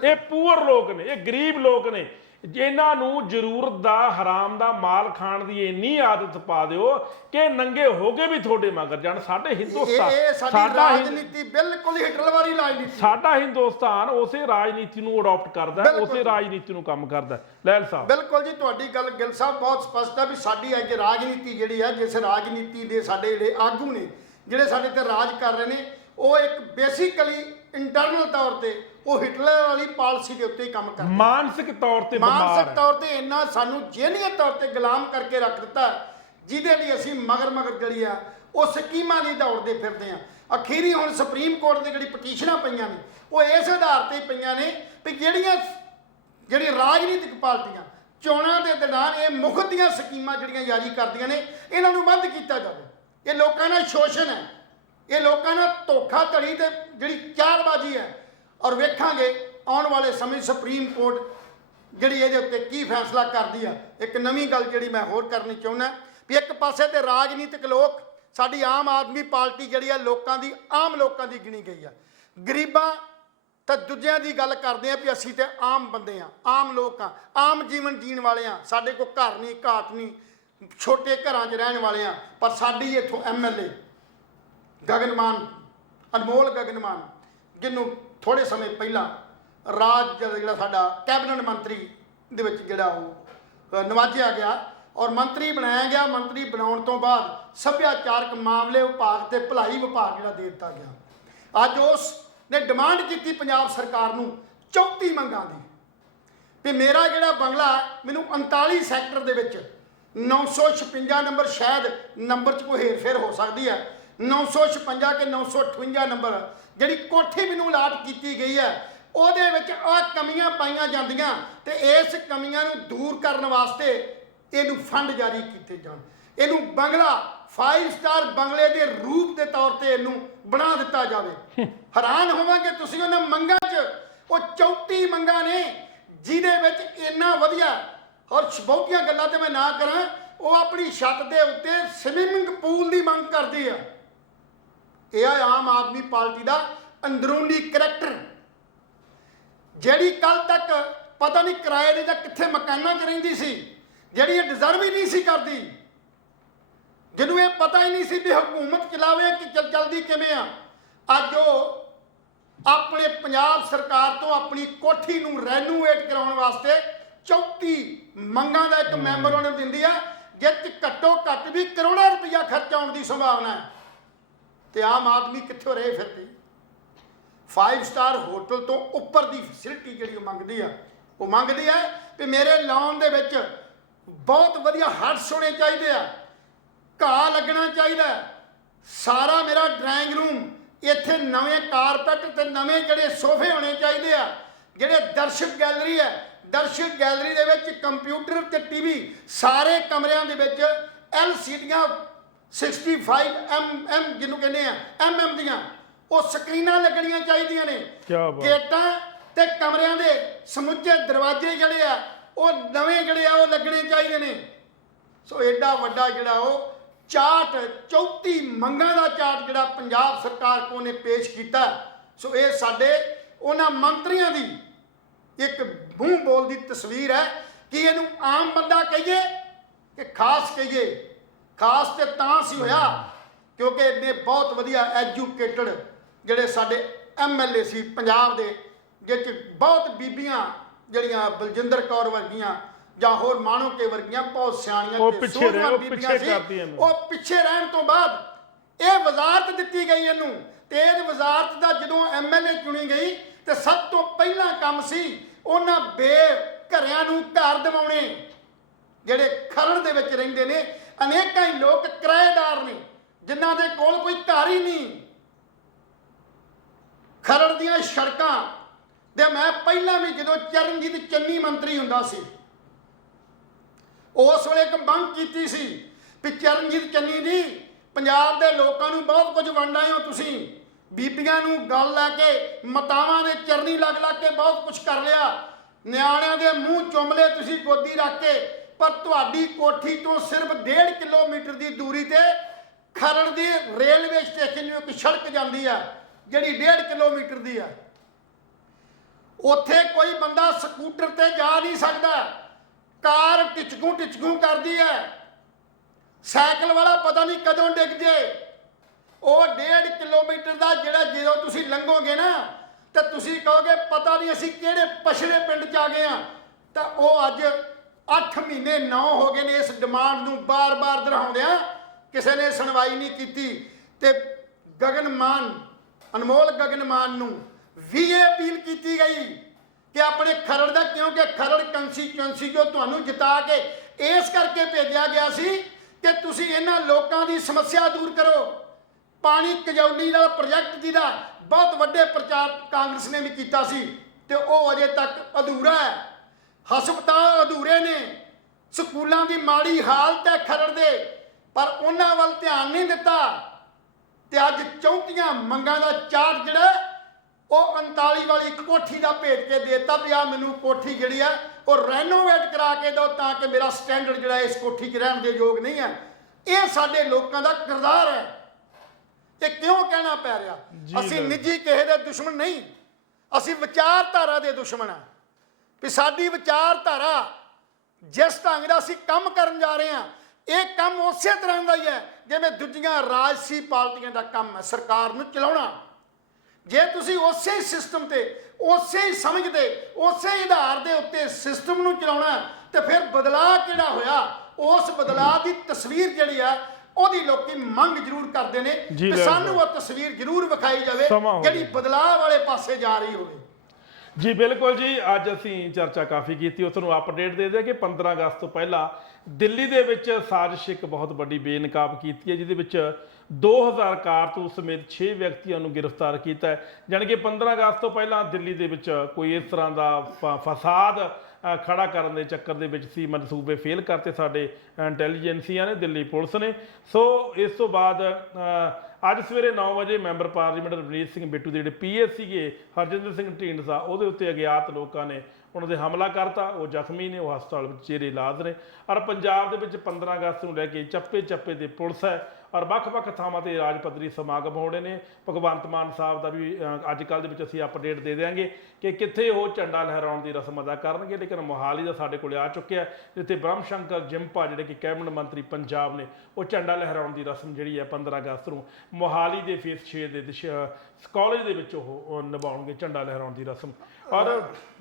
ਇਹ ਪੂਅਰ ਲੋਕ ਨੇ, ਇਹ ਗਰੀਬ ਲੋਕ ਨੇ, ਇਹਨਾਂ ਨੂੰ ਜ਼ਰੂਰਤ ਦਾ ਹਰਾਮ ਦਾ ਮਾਲ ਖਾਣ ਦੀ ਇੰਨੀ ਆਦਤ ਪਾ ਦਿਓ ਕਿ ਨੰਗੇ ਹੋ ਕੇ ਵੀ ਤੁਹਾਡੇ ਮਗਰ ਜਾਣ। ਸਾਡੇ ਹਿੰਦੁਸਤਾਨ, ਸਾਡਾ ਰਾਜਨੀਤੀ ਬਿਲਕੁਲ ਹਿਟਲਰਵਾਦੀ ਰਾਜਨੀਤੀ, ਸਾਡਾ ਹਿੰਦੁਸਤਾਨ ਉਸੇ ਰਾਜਨੀਤੀ ਨੂੰ ਅਡਾਪਟ ਕਰਦਾ ਹੈ, ਉਸੇ ਰਾਜਨੀਤੀ ਨੂੰ ਕੰਮ ਕਰਦਾ ਹੈ। ਲਹਿਲ ਸਾਹਿਬ ਬਿਲਕੁਲ ਜੀ, ਤੁਹਾਡੀ ਗੱਲ ਗਿੱਲ ਸਾਹਿਬ ਬਹੁਤ ਸਪਸ਼ਟ ਹੈ ਵੀ ਸਾਡੀ ਅੱਜ ਰਾਜਨੀਤੀ ਜਿਹੜੀ ਹੈ, ਜਿਸ ਰਾਜਨੀਤੀ ਦੇ ਸਾਡੇ ਜਿਹੜੇ ਆਗੂ ਨੇ, ਜਿਹੜੇ ਸਾਡੇ ਤੇ ਰਾਜ ਕਰ ਰਹੇ ਨੇ, ਉਹ ਇੱਕ ਬੇਸਿਕਲੀ ਇੰਟਰਨਲ ਤੌਰ ਤੇ ਉਹ ਹਿਟਲਰ ਵਾਲੀ ਪਾਲਿਸੀ ਦੇ ਉੱਤੇ ਹੀ ਕੰਮ ਕਰਦੇ, ਮਾਨਸਿਕ ਤੌਰ ਤੇ ਇੰਨਾ ਸਾਨੂੰ ਜਿਹਨੀਅਤ ਤੌਰ ਤੇ ਗੁਲਾਮ ਕਰਕੇ ਰੱਖ ਦਿੱਤਾ, ਜਿਹਦੇ ਲਈ ਅਸੀਂ ਮਗਰ ਜਿਹੜੀ ਆ ਉਹ ਸਕੀਮਾਂ ਲਈ ਦੌੜਦੇ ਫਿਰਦੇ ਆ। ਅਖੀਰੀ ਹੁਣ ਸੁਪਰੀਮ ਕੋਰਟ ਦੇ ਜਿਹੜੀ ਪਟੀਸ਼ਨਾਂ ਪਈਆਂ ਨੇ, ਉਹ ਇਸ ਆਧਾਰ ਤੇ ਪਈਆਂ ਨੇ ਵੀ ਜਿਹੜੀ ਰਾਜਨੀਤਿਕ ਪਾਰਟੀਆਂ ਚੋਣਾਂ ਦੇ ਦੌਰਾਨ ਇਹ ਮੁਫਤ ਦੀਆਂ ਸਕੀਮਾਂ ਜਿਹੜੀਆਂ ਜਾਰੀ ਕਰਦੀਆਂ ਨੇ, ਇਹਨਾਂ ਨੂੰ ਬੰਦ ਕੀਤਾ ਜਾਵੇ। ਇਹ ਲੋਕਾਂ ਨਾਲ ਸ਼ੋਸ਼ਣ ਹੈ, ਇਹ ਲੋਕਾਂ ਨਾਲ ਧੋਖਾਧੜੀ ਤੇ ਜਿਹੜੀ ਚਾਲਬਾਜ਼ੀ ਹੈ। ਔਰ ਵੇਖਾਂਗੇ ਆਉਣ ਵਾਲੇ ਸਮੇਂ ਸੁਪਰੀਮ ਕੋਰਟ ਜਿਹੜੀ ਇਹਦੇ ਉੱਤੇ ਕੀ ਫੈਸਲਾ ਕਰਦੀ ਆ। ਇੱਕ ਨਵੀਂ ਗੱਲ ਜਿਹੜੀ ਮੈਂ ਹੋਰ ਕਰਨੀ ਚਾਹੁੰਦਾ ਵੀ ਇੱਕ ਪਾਸੇ ਤੇ ਰਾਜਨੀਤਿਕ ਲੋਕ, ਸਾਡੀ ਆਮ ਆਦਮੀ ਪਾਰਟੀ ਜਿਹੜੀ ਆ ਆਮ ਲੋਕਾਂ ਦੀ ਗਿਣੀ ਗਈ ਆ, ਗਰੀਬਾਂ ਤਾਂ ਦੂਜਿਆਂ ਦੀ ਗੱਲ ਕਰਦੇ ਆ ਵੀ ਅਸੀਂ ਤੇ ਆਮ ਬੰਦੇ ਆ, ਆਮ ਲੋਕ ਆ, ਆਮ ਜੀਵਨ ਜੀਣ ਵਾਲੇ ਆ, ਸਾਡੇ ਕੋਲ ਘਰ ਨਹੀਂ, ਘਾਟ ਨਹੀਂ, ਛੋਟੇ ਘਰਾਂ 'ਚ ਰਹਿਣ ਵਾਲੇ ਆ। ਪਰ ਸਾਡੀ ਇੱਥੋਂ MLA ਗਗਨਮਾਨ, ਅਨਮੋਲ ਗਗਨਮਾਨ, ਜਿਹਨੂੰ ਥੋੜੇ ਸਮੇਂ ਪਹਿਲਾਂ ਜਿਹੜਾ ਸਾਡਾ ਕੈਬਨਿਟ ਮੰਤਰੀ ਦੇ ਵਿੱਚ ਜਿਹੜਾ ਉਹ ਨਵਾਜਿਆ ਗਿਆ ਔਰ ਮੰਤਰੀ ਬਣਾਇਆ ਗਿਆ। ਮੰਤਰੀ ਬਣਾਉਣ ਤੋਂ ਬਾਅਦ ਸੱਭਿਆਚਾਰਕ ਮਾਮਲੇ ਵਿਭਾਗ ਤੇ ਭਲਾਈ ਵਿਭਾਗ ਜਿਹੜਾ ਦੇ ਦਿੱਤਾ ਗਿਆ। ਅੱਜ ਉਸ ਨੇ ਡਿਮਾਂਡ ਕੀਤੀ ਪੰਜਾਬ ਸਰਕਾਰ ਨੂੰ 34 ਮੰਗਾਂ ਦੀ ਵੀ ਮੇਰਾ ਜਿਹੜਾ ਬੰਗਲਾ ਮੈਨੂੰ 39 ਸੈਕਟਰ ਦੇ ਵਿੱਚ 956 ਨੰਬਰ, ਸ਼ਾਇਦ ਨੰਬਰ 'ਚ ਕੋਈ ਹੇਰ-ਫੇਰ ਹੋ ਸਕਦੀ ਹੈ, 956 ਕਿ 958 ਨੰਬਰ, ਜਿਹੜੀ ਕੋਠੀ ਮੈਨੂੰ ਅਲਾਟ ਕੀਤੀ ਗਈ ਹੈ ਉਹਦੇ ਵਿੱਚ ਆਹ ਕਮੀਆਂ ਪਾਈਆਂ ਜਾਂਦੀਆਂ ਤੇ ਇਸ ਕਮੀਆਂ ਨੂੰ ਦੂਰ ਕਰਨ ਵਾਸਤੇ ਇਹਨੂੰ ਫੰਡ ਜਾਰੀ ਕੀਤੇ ਜਾਣ, ਇਹਨੂੰ ਬੰਗਲਾ 5 ਸਟਾਰ ਬੰਗਲੇ ਦੇ ਰੂਪ ਦੇ ਤੌਰ ਤੇ ਇਹਨੂੰ ਬਣਾ ਦਿੱਤਾ ਜਾਵੇ। ਹੈਰਾਨ ਹੋਵਾਂਗੇ ਤੁਸੀਂ ਉਹਨਾਂ ਮੰਗਾਂ 'ਚ, ਉਹ 34 ਮੰਗਾਂ ਨੇ ਜਿਹਦੇ ਵਿੱਚ ਇੰਨਾ ਵਧੀਆ, ਔਰ ਬਹੁਤੀਆਂ ਗੱਲਾਂ ਤੇ ਮੈਂ ਨਾ ਕਰਾਂ, ਉਹ ਆਪਣੀ ਛੱਤ ਦੇ ਉੱਤੇ ਸਵਿਮਿੰਗ ਪੂਲ ਦੀ ਮੰਗ ਕਰਦੀ ਆ। ਇਹ ਆ ਆਮ ਆਦਮੀ ਪਾਰਟੀ ਦਾ ਅੰਦਰੂਨੀ ਕਰੈਕਟਰ, ਜਿਹੜੀ ਕੱਲ ਤੱਕ ਪਤਾ ਨਹੀਂ ਕਿਰਾਏ ਦੇ ਜਾਂ ਕਿੱਥੇ ਮਕਾਨਾਂ 'ਚ ਰਹਿੰਦੀ ਸੀ, ਜਿਹੜੀ ਇਹ ਡਿਜ਼ਰਵ ਹੀ ਨਹੀਂ ਸੀ ਕਰਦੀ, ਜਿਹਨੂੰ ਇਹ ਪਤਾ ਹੀ ਨਹੀਂ ਸੀ ਵੀ ਹਕੂਮਤ ਚਲਾਵੇ ਕਿ ਚੱਲਦੀ ਕਿਵੇਂ ਆ। ਅੱਜ ਉਹ ਆਪਣੇ ਪੰਜਾਬ ਸਰਕਾਰ ਤੋਂ ਆਪਣੀ ਕੋਠੀ ਨੂੰ ਰੈਨੋਵੇਟ ਕਰਾਉਣ ਵਾਸਤੇ 34 ਮੰਗਾਂ ਦਾ ਇੱਕ ਮੈਂਬਰ ਉਹਨੂੰ ਦਿੰਦੀ ਆ, ਜਿੱਥੇ ਘੱਟੋ ਘੱਟ ਵੀ ਕਰੋੜਾਂ ਰੁਪਈਆ ਖਰਚ ਆਉਣ ਦੀ ਸੰਭਾਵਨਾ ਹੈ। ਤੇ ਆਮ ਆਦਮੀ ਕਿੱਥੋਂ ਰਹੇ ਫਿਰਦੀ? 5 ਸਟਾਰ ਹੋਟਲ ਤੋਂ ਉੱਪਰ ਦੀ ਫੈਸਿਲਿਟੀ ਜਿਹੜੀ ਉਹ ਮੰਗਦੀ ਹੈ ਵੀ ਮੇਰੇ ਲਾਉਣ ਦੇ ਵਿੱਚ ਬਹੁਤ ਵਧੀਆ ਹਟਸ ਹੋਣੇ ਚਾਹੀਦੇ ਆ, ਘਾਹ ਲੱਗਣਾ ਚਾਹੀਦਾ, ਸਾਰਾ ਮੇਰਾ ਡਰਾਇੰਗ ਰੂਮ ਇੱਥੇ ਨਵੇਂ ਕਾਰਪੈਟ ਤੇ ਨਵੇਂ ਜਿਹੜੇ ਸੋਫੇ ਹੋਣੇ ਚਾਹੀਦੇ ਆ, ਜਿਹੜੇ ਦਰਸ਼ਕ ਗੈਲਰੀ ਹੈ, ਦਰਸ਼ਕ ਗੈਲਰੀ ਦੇ ਵਿੱਚ ਕੰਪਿਊਟਰ ਤੇ ਟੀਵੀ, ਸਾਰੇ ਕਮਰਿਆਂ ਦੇ ਵਿੱਚ LCDਆਂ 65 mm ਜਿਹਨੂੰ ਕਹਿੰਦੇ ਆ MM ਦੀਆਂ ਉਹ ਸਕਰੀਨਾਂ ਲੱਗਣੀਆਂ ਚਾਹੀਦੀਆਂ ਨੇ। ਗੇਟਾਂ ਤੇ ਕਮਰਿਆਂ ਦੇ ਸਮੁੱਚੇ ਦਰਵਾਜ਼ੇ ਜਿਹੜੇ ਆ ਉਹ ਨਵੇਂ ਜਿਹੜੇ ਆ ਉਹ ਲੱਗਣੇ ਚਾਹੀਦੇ ਨੇ। ਸੋ ਐਡਾ ਵੱਡਾ ਜਿਹੜਾ ਉਹ ਚਾਰਟ, 34 ਮੰਗਾਂ ਦਾ ਚਾਰਟ ਜਿਹੜਾ ਪੰਜਾਬ ਸਰਕਾਰ ਕੋਲ ਨੇ ਪੇਸ਼ ਕੀਤਾ। ਸੋ ਇਹ ਸਾਡੇ ਉਹਨਾਂ ਮੰਤਰੀਆਂ ਦੀ ਇੱਕ ਮੂੰਹ ਬੋਲ ਦੀ ਤਸਵੀਰ ਹੈ ਕਿ ਇਹਨੂੰ ਆਮ ਬੰਦਾ ਕਹੀਏ ਕਿ ਖਾਸ ਕਹੀਏ। ਖਾਸ ਤੇ ਤਾਂ ਸੀ ਹੋਇਆ ਕਿਉਂਕਿ ਇਹਨੇ ਬਹੁਤ ਵਧੀਆ ਐਜੂਕੇਟਡ ਜਿਹੜੇ ਸਾਡੇ MLA ਸੀ ਪੰਜਾਬ ਦੇ, ਜਿਹ 'ਚ ਬਹੁਤ ਬੀਬੀਆਂ ਜਿਹੜੀਆਂ ਬਲਜਿੰਦਰ ਕੌਰ ਵਰਗੀਆਂ ਜਾਂ ਹੋਰ ਮਾਣੋਕੇ ਵਰਗੀਆਂ ਬਹੁਤ ਸਿਆਣੀਆਂ ਤੇ ਸੂਝਵਾਨ ਬੀਬੀਆਂ ਸੀ, ਉਹ ਪਿੱਛੇ ਰਹਿਣ ਤੋਂ ਬਾਅਦ ਇਹ ਵਜ਼ਾਰਤ ਦਿੱਤੀ ਗਈ ਇਹਨੂੰ। ਤੇ ਇਹ ਵਜ਼ਾਰਤ ਦਾ ਜਦੋਂ MLA ਚੁਣੀ ਗਈ ਤੇ ਸਭ ਤੋਂ ਪਹਿਲਾ ਕੰਮ ਸੀ ਉਹਨਾਂ ਘਰਿਆਂ ਨੂੰ ਘਰ ਦਿਵਾਉਣੇ, ਜਿਹੜੇ ਖਰੜ ਦੇ ਵਿੱਚ ਰਹਿੰਦੇ ਨੇ। ਅਨੇਕਾਂ ਹੀ ਲੋਕ ਕਿਰਾਏਦਾਰ ਨੇ ਜਿਨ੍ਹਾਂ ਦੇ ਕੋਲ ਕੋਈ ਘਰ ਹੀ ਨਹੀਂ। ਖਰੜ ਦੀਆਂ ਸੜਕਾਂ ਦੇ ਮੈਂ ਪਹਿਲਾਂ ਵੀ ਜਦੋਂ ਚਰਨਜੀਤ ਚੰਨੀ ਮੰਤਰੀ ਹੁੰਦਾ ਸੀ ਉਸ ਵੇਲੇ ਇੱਕ ਮੰਗ ਕੀਤੀ ਸੀ ਵੀ ਚਰਨਜੀਤ ਚੰਨੀ ਜੀ, ਪੰਜਾਬ ਦੇ ਲੋਕਾਂ ਨੂੰ ਬਹੁਤ ਕੁਝ ਵੰਡ ਆਏ ਹੋ ਤੁਸੀਂ, ਬੀਬੀਆਂ ਨੂੰ ਗੱਲ ਲੈ ਕੇ ਮਾਤਾਵਾਂ ਦੇ ਚਰਨੀ ਲੱਗ ਕੇ ਬਹੁਤ ਕੁਝ ਕਰ ਲਿਆ, ਨਿਆਣਿਆਂ ਦੇ ਮੂੰਹ ਚੁੰਮ ਲਏ ਤੁਸੀਂ ਗੋਦੀ ਰੱਖ ਕੇ, ਪਰ ਤੁਹਾਡੀ ਕੋਠੀ ਤੋਂ ਸਿਰਫ 1.5 ਕਿਲੋਮੀਟਰ ਦੀ ਦੂਰੀ ਤੇ ਖਰੜ ਦੀ ਰੇਲਵੇ ਸਟੇਸ਼ਨ ਨੂੰ ਇੱਕ ਸੜਕ ਜਾਂਦੀ ਆ ਜਿਹੜੀ 1.5 ਕਿਲੋਮੀਟਰ ਦੀ ਆ। ਉੱਥੇ ਕੋਈ ਬੰਦਾ ਸਕੂਟਰ ਤੇ ਜਾ ਨਹੀਂ ਸਕਦਾ, ਕਾਰ ਟਿਚਕੂ ਕਰਦੀ ਹੈ, ਸਾਈਕਲ ਵਾਲਾ ਪਤਾ ਨਹੀਂ ਕਦੋਂ ਡਿੱਗ ਜੇ। ਉਹ 1.5 ਕਿਲੋਮੀਟਰ ਦਾ ਜਿਹੜਾ ਜਦੋਂ ਤੁਸੀਂ ਲੰਘੋਗੇ ਨਾ ਤਾਂ ਤੁਸੀਂ ਕਹੋਗੇ ਪਤਾ ਨਹੀਂ ਅਸੀਂ ਕਿਹੜੇ ਪਛੜੇ ਪਿੰਡ 'ਚ ਆ ਗਏ ਆ। ਤਾਂ ਉਹ ਅੱਜ 8 ਮਹੀਨੇ 9 ਹੋ ਗਏ ਨੇ ਇਸ ਡਿਮਾਂਡ ਨੂੰ ਬਾਰ-ਬਾਰ ਦੁਹਰਾਉਂਦਿਆਂ, ਕਿਸੇ ਨੇ ਸੁਣਵਾਈ ਨਹੀਂ ਕੀਤੀ। ਤੇ ਅਨਮੋਲ ਗਗਨ ਮਾਨ ਨੂੰ ਵੀ ਇਹ ਅਪੀਲ ਕੀਤੀ ਗਈ ਕਿ ਆਪਣੇ ਖਰੜ ਦਾ, ਕਿਉਂਕਿ ਖਰੜ ਕੰਸਟੀਚੁਐਂਸੀ ਜੋ ਤੁਹਾਨੂੰ ਜਿਤਾ ਕੇ ਇਸ ਕਰਕੇ ਭੇਜਿਆ ਗਿਆ ਸੀ ਕਿ ਤੁਸੀਂ ਇਹਨਾਂ ਲੋਕਾਂ ਦੀ ਸਮੱਸਿਆ ਦੂਰ ਕਰੋ। ਪਾਣੀ ਕਜੌਲੀ ਦਾ ਪ੍ਰੋਜੈਕਟ ਜਿਹਦਾ ਬਹੁਤ ਵੱਡੇ ਪ੍ਰਚਾਰ ਕਾਂਗਰਸ ਨੇ ਵੀ ਕੀਤਾ ਸੀ ਤੇ ਉਹ ਅਜੇ ਤੱਕ ਅਧੂਰਾ ਹੈ। ਹਸਪਤਾਲ ਅਧੂਰੇ ਨੇ, ਸਕੂਲਾਂ ਦੀ ਮਾੜੀ ਹਾਲਤ ਹੈ ਖਰੜ ਦੇ, ਪਰ ਉਹਨਾਂ ਵੱਲ ਧਿਆਨ ਨਹੀਂ ਦਿੱਤਾ। ਤੇ ਅੱਜ 34 ਮੰਗਾਂ ਦਾ ਚਾਰਟ ਜਿਹੜਾ ਉਹ 39 ਵਾਲੀ ਇੱਕ ਕੋਠੀ ਦਾ ਭੇਜ ਕੇ ਦੇਤਾ ਵੀ ਆ ਮੈਨੂੰ ਕੋਠੀ ਜਿਹੜੀ ਆ ਉਹ ਰੈਨੋਵੇਟ ਕਰਾ ਕੇ ਦਿਓ ਤਾਂ ਕਿ ਮੇਰਾ ਸਟੈਂਡਰਡ ਜਿਹੜਾ ਇਸ ਕੋਠੀ 'ਚ ਰਹਿਣ ਦੇ ਯੋਗ ਨਹੀਂ ਹੈ। ਇਹ ਸਾਡੇ ਲੋਕਾਂ ਦਾ ਕਿਰਦਾਰ ਹੈ। ਇਹ ਕਿਉਂ ਕਹਿਣਾ ਪੈ ਰਿਹਾ? ਅਸੀਂ ਨਿੱਜੀ ਕਿਸੇ ਦੇ ਦੁਸ਼ਮਣ ਨਹੀਂ, ਅਸੀਂ ਵਿਚਾਰਧਾਰਾ ਦੇ ਦੁਸ਼ਮਣ ਹਾਂ। ਵੀ ਸਾਡੀ ਵਿਚਾਰਧਾਰਾ ਜਿਸ ਢੰਗ ਦਾ ਅਸੀਂ ਕੰਮ ਕਰਨ ਜਾ ਰਹੇ ਹਾਂ, ਇਹ ਕੰਮ ਉਸੇ ਤਰ੍ਹਾਂ ਦਾ ਹੀ ਹੈ ਜਿਵੇਂ ਦੂਜੀਆਂ ਰਾਜਸੀ ਪਾਰਟੀਆਂ ਦਾ ਕੰਮ ਹੈ, ਸਰਕਾਰ ਨੂੰ ਚਲਾਉਣਾ। ਜੇ ਤੁਸੀਂ ਉਸੇ ਹੀ ਸਿਸਟਮ ਤੇ, ਉਸੇ ਹੀ ਸਮਝ ਤੇ, ਉਸੇ ਹੀ ਆਧਾਰ ਦੇ ਉੱਤੇ ਸਿਸਟਮ ਨੂੰ ਚਲਾਉਣਾ ਤੇ ਫਿਰ ਬਦਲਾਅ ਕਿਹੜਾ ਹੋਇਆ, ਉਸ ਬਦਲਾਅ ਦੀ ਤਸਵੀਰ ਜਿਹੜੀ ਆ ਉਹਦੀ ਲੋਕੀ ਮੰਗ ਜ਼ਰੂਰ ਕਰਦੇ ਨੇ ਕਿ ਸਾਨੂੰ ਉਹ ਤਸਵੀਰ ਜ਼ਰੂਰ ਵਿਖਾਈ ਜਾਵੇ ਜਿਹੜੀ ਬਦਲਾਅ ਵਾਲੇ ਪਾਸੇ ਜਾ ਰਹੀ ਹੋਵੇ। ਜੀ ਬਿਲਕੁਲ ਜੀ, ਅੱਜ ਅਸੀਂ ਚਰਚਾ ਕਾਫੀ ਕੀਤੀ। ਉਹ ਤੁਹਾਨੂੰ ਅਪਡੇਟ ਦੇ ਦਿਆਂ ਕਿ 15 ਅਗਸਤ ਤੋਂ ਪਹਿਲਾਂ ਦਿੱਲੀ ਦੇ ਵਿੱਚ ਸਾਜ਼ਿਸ਼ ਇੱਕ ਬਹੁਤ ਵੱਡੀ ਬੇਨਕਾਬ ਕੀਤੀ ਹੈ, ਜਿਹਦੇ ਵਿੱਚ 2000 ਕਾਰਤੂਸ ਸਮੇਤ 6 ਵਿਅਕਤੀਆਂ ਨੂੰ ਗ੍ਰਿਫਤਾਰ ਕੀਤਾ ਹੈ। ਜਾਣੀ ਕਿ 15 ਅਗਸਤ ਤੋਂ ਪਹਿਲਾਂ ਦਿੱਲੀ ਦੇ ਵਿੱਚ ਕੋਈ ਇਸ ਤਰ੍ਹਾਂ ਦਾ ਫਸਾਦ ਖੜਾ ਕਰਨ ਦੇ ਚੱਕਰ ਦੇ ਵਿੱਚ ਸੀ। ਮਨਸੂਬੇ ਫੇਲ ਕਰਤੇ ਸਾਡੇ ਇੰਟੈਲੀਜੈਂਸੀਆਂ ਨੇ, ਦਿੱਲੀ ਪੁਲਿਸ ਨੇ। ਸੋ ਇਸ ਤੋਂ ਬਾਅਦ ਅੱਜ ਸਵੇਰੇ 9 ਵਜੇ ਮੈਂਬਰ ਪਾਰਲੀਮੈਂਟ ਰਵਨੀਤ ਸਿੰਘ ਬਿੱਟੂ ਦੇ ਜਿਹੜੇ ਪੀਐਸ ਸੀਗੇ ਹਰਜਿੰਦਰ ਸਿੰਘ ਢੀਂਡਸਾ, ਉਹਦੇ ਉੱਤੇ ਅਗਿਆਤ ਲੋਕਾਂ ਨੇ ਉਹਨਾਂ ਦੇ ਹਮਲਾ ਕਰਤਾ। ਉਹ ਜ਼ਖਮੀ ਨੇ, ਉਹ ਹਸਪਤਾਲ ਵਿੱਚ ਜੇਰੇ ਇਲਾਜ ਨੇ। ਔਰ ਪੰਜਾਬ ਦੇ ਵਿੱਚ 15 ਅਗਸਤ ਨੂੰ ਲੈ ਕੇ ਚੱਪੇ ਚੱਪੇ ਤੇ ਪੁਲਿਸ ਹੈ ਔਰ ਵੱਖ-ਵੱਖ ਥਾਵਾਂ ਤੇ ਰਾਜ ਪੱਧਰੀ ਸਮਾਗਮ ਹੋਣੇ ਨੇ। ਭਗਵੰਤ ਮਾਨ ਸਾਹਿਬ ਦਾ ਵੀ ਅੱਜ ਕੱਲ੍ਹ ਦੇ ਵਿੱਚ ਅਸੀਂ ਅਪਡੇਟ ਦੇ ਦਿਆਂਗੇ ਕਿ ਕਿੱਥੇ ਉਹ ਝੰਡਾ ਲਹਿਰਾਉਣ ਦੀ ਰਸਮ ਅਦਾ ਕਰਨਗੇ। ਲੇਕਿਨ ਮੋਹਾਲੀ ਦਾ ਸਾਡੇ ਕੋਲ ਆ ਚੁੱਕਿਆ, ਜਿੱਥੇ ਬ੍ਰਹਮ ਸ਼ੰਕਰ ਜਿੰਪਾ ਜਿਹੜੇ ਕਿ ਕੈਬਨਿਟ ਮੰਤਰੀ ਪੰਜਾਬ ਨੇ, ਉਹ ਝੰਡਾ ਲਹਿਰਾਉਣ ਦੀ ਰਸਮ ਜਿਹੜੀ ਹੈ 15 ਅਗਸਤ ਨੂੰ ਮੋਹਾਲੀ ਦੇ ਫੇਸ 6 ਦੇ ਕਾਲਜ ਦੇ ਵਿੱਚ ਉਹ ਨਿਭਾਉਣਗੇ, ਝੰਡਾ ਲਹਿਰਾਉਣ ਦੀ ਰਸਮ। ਔਰ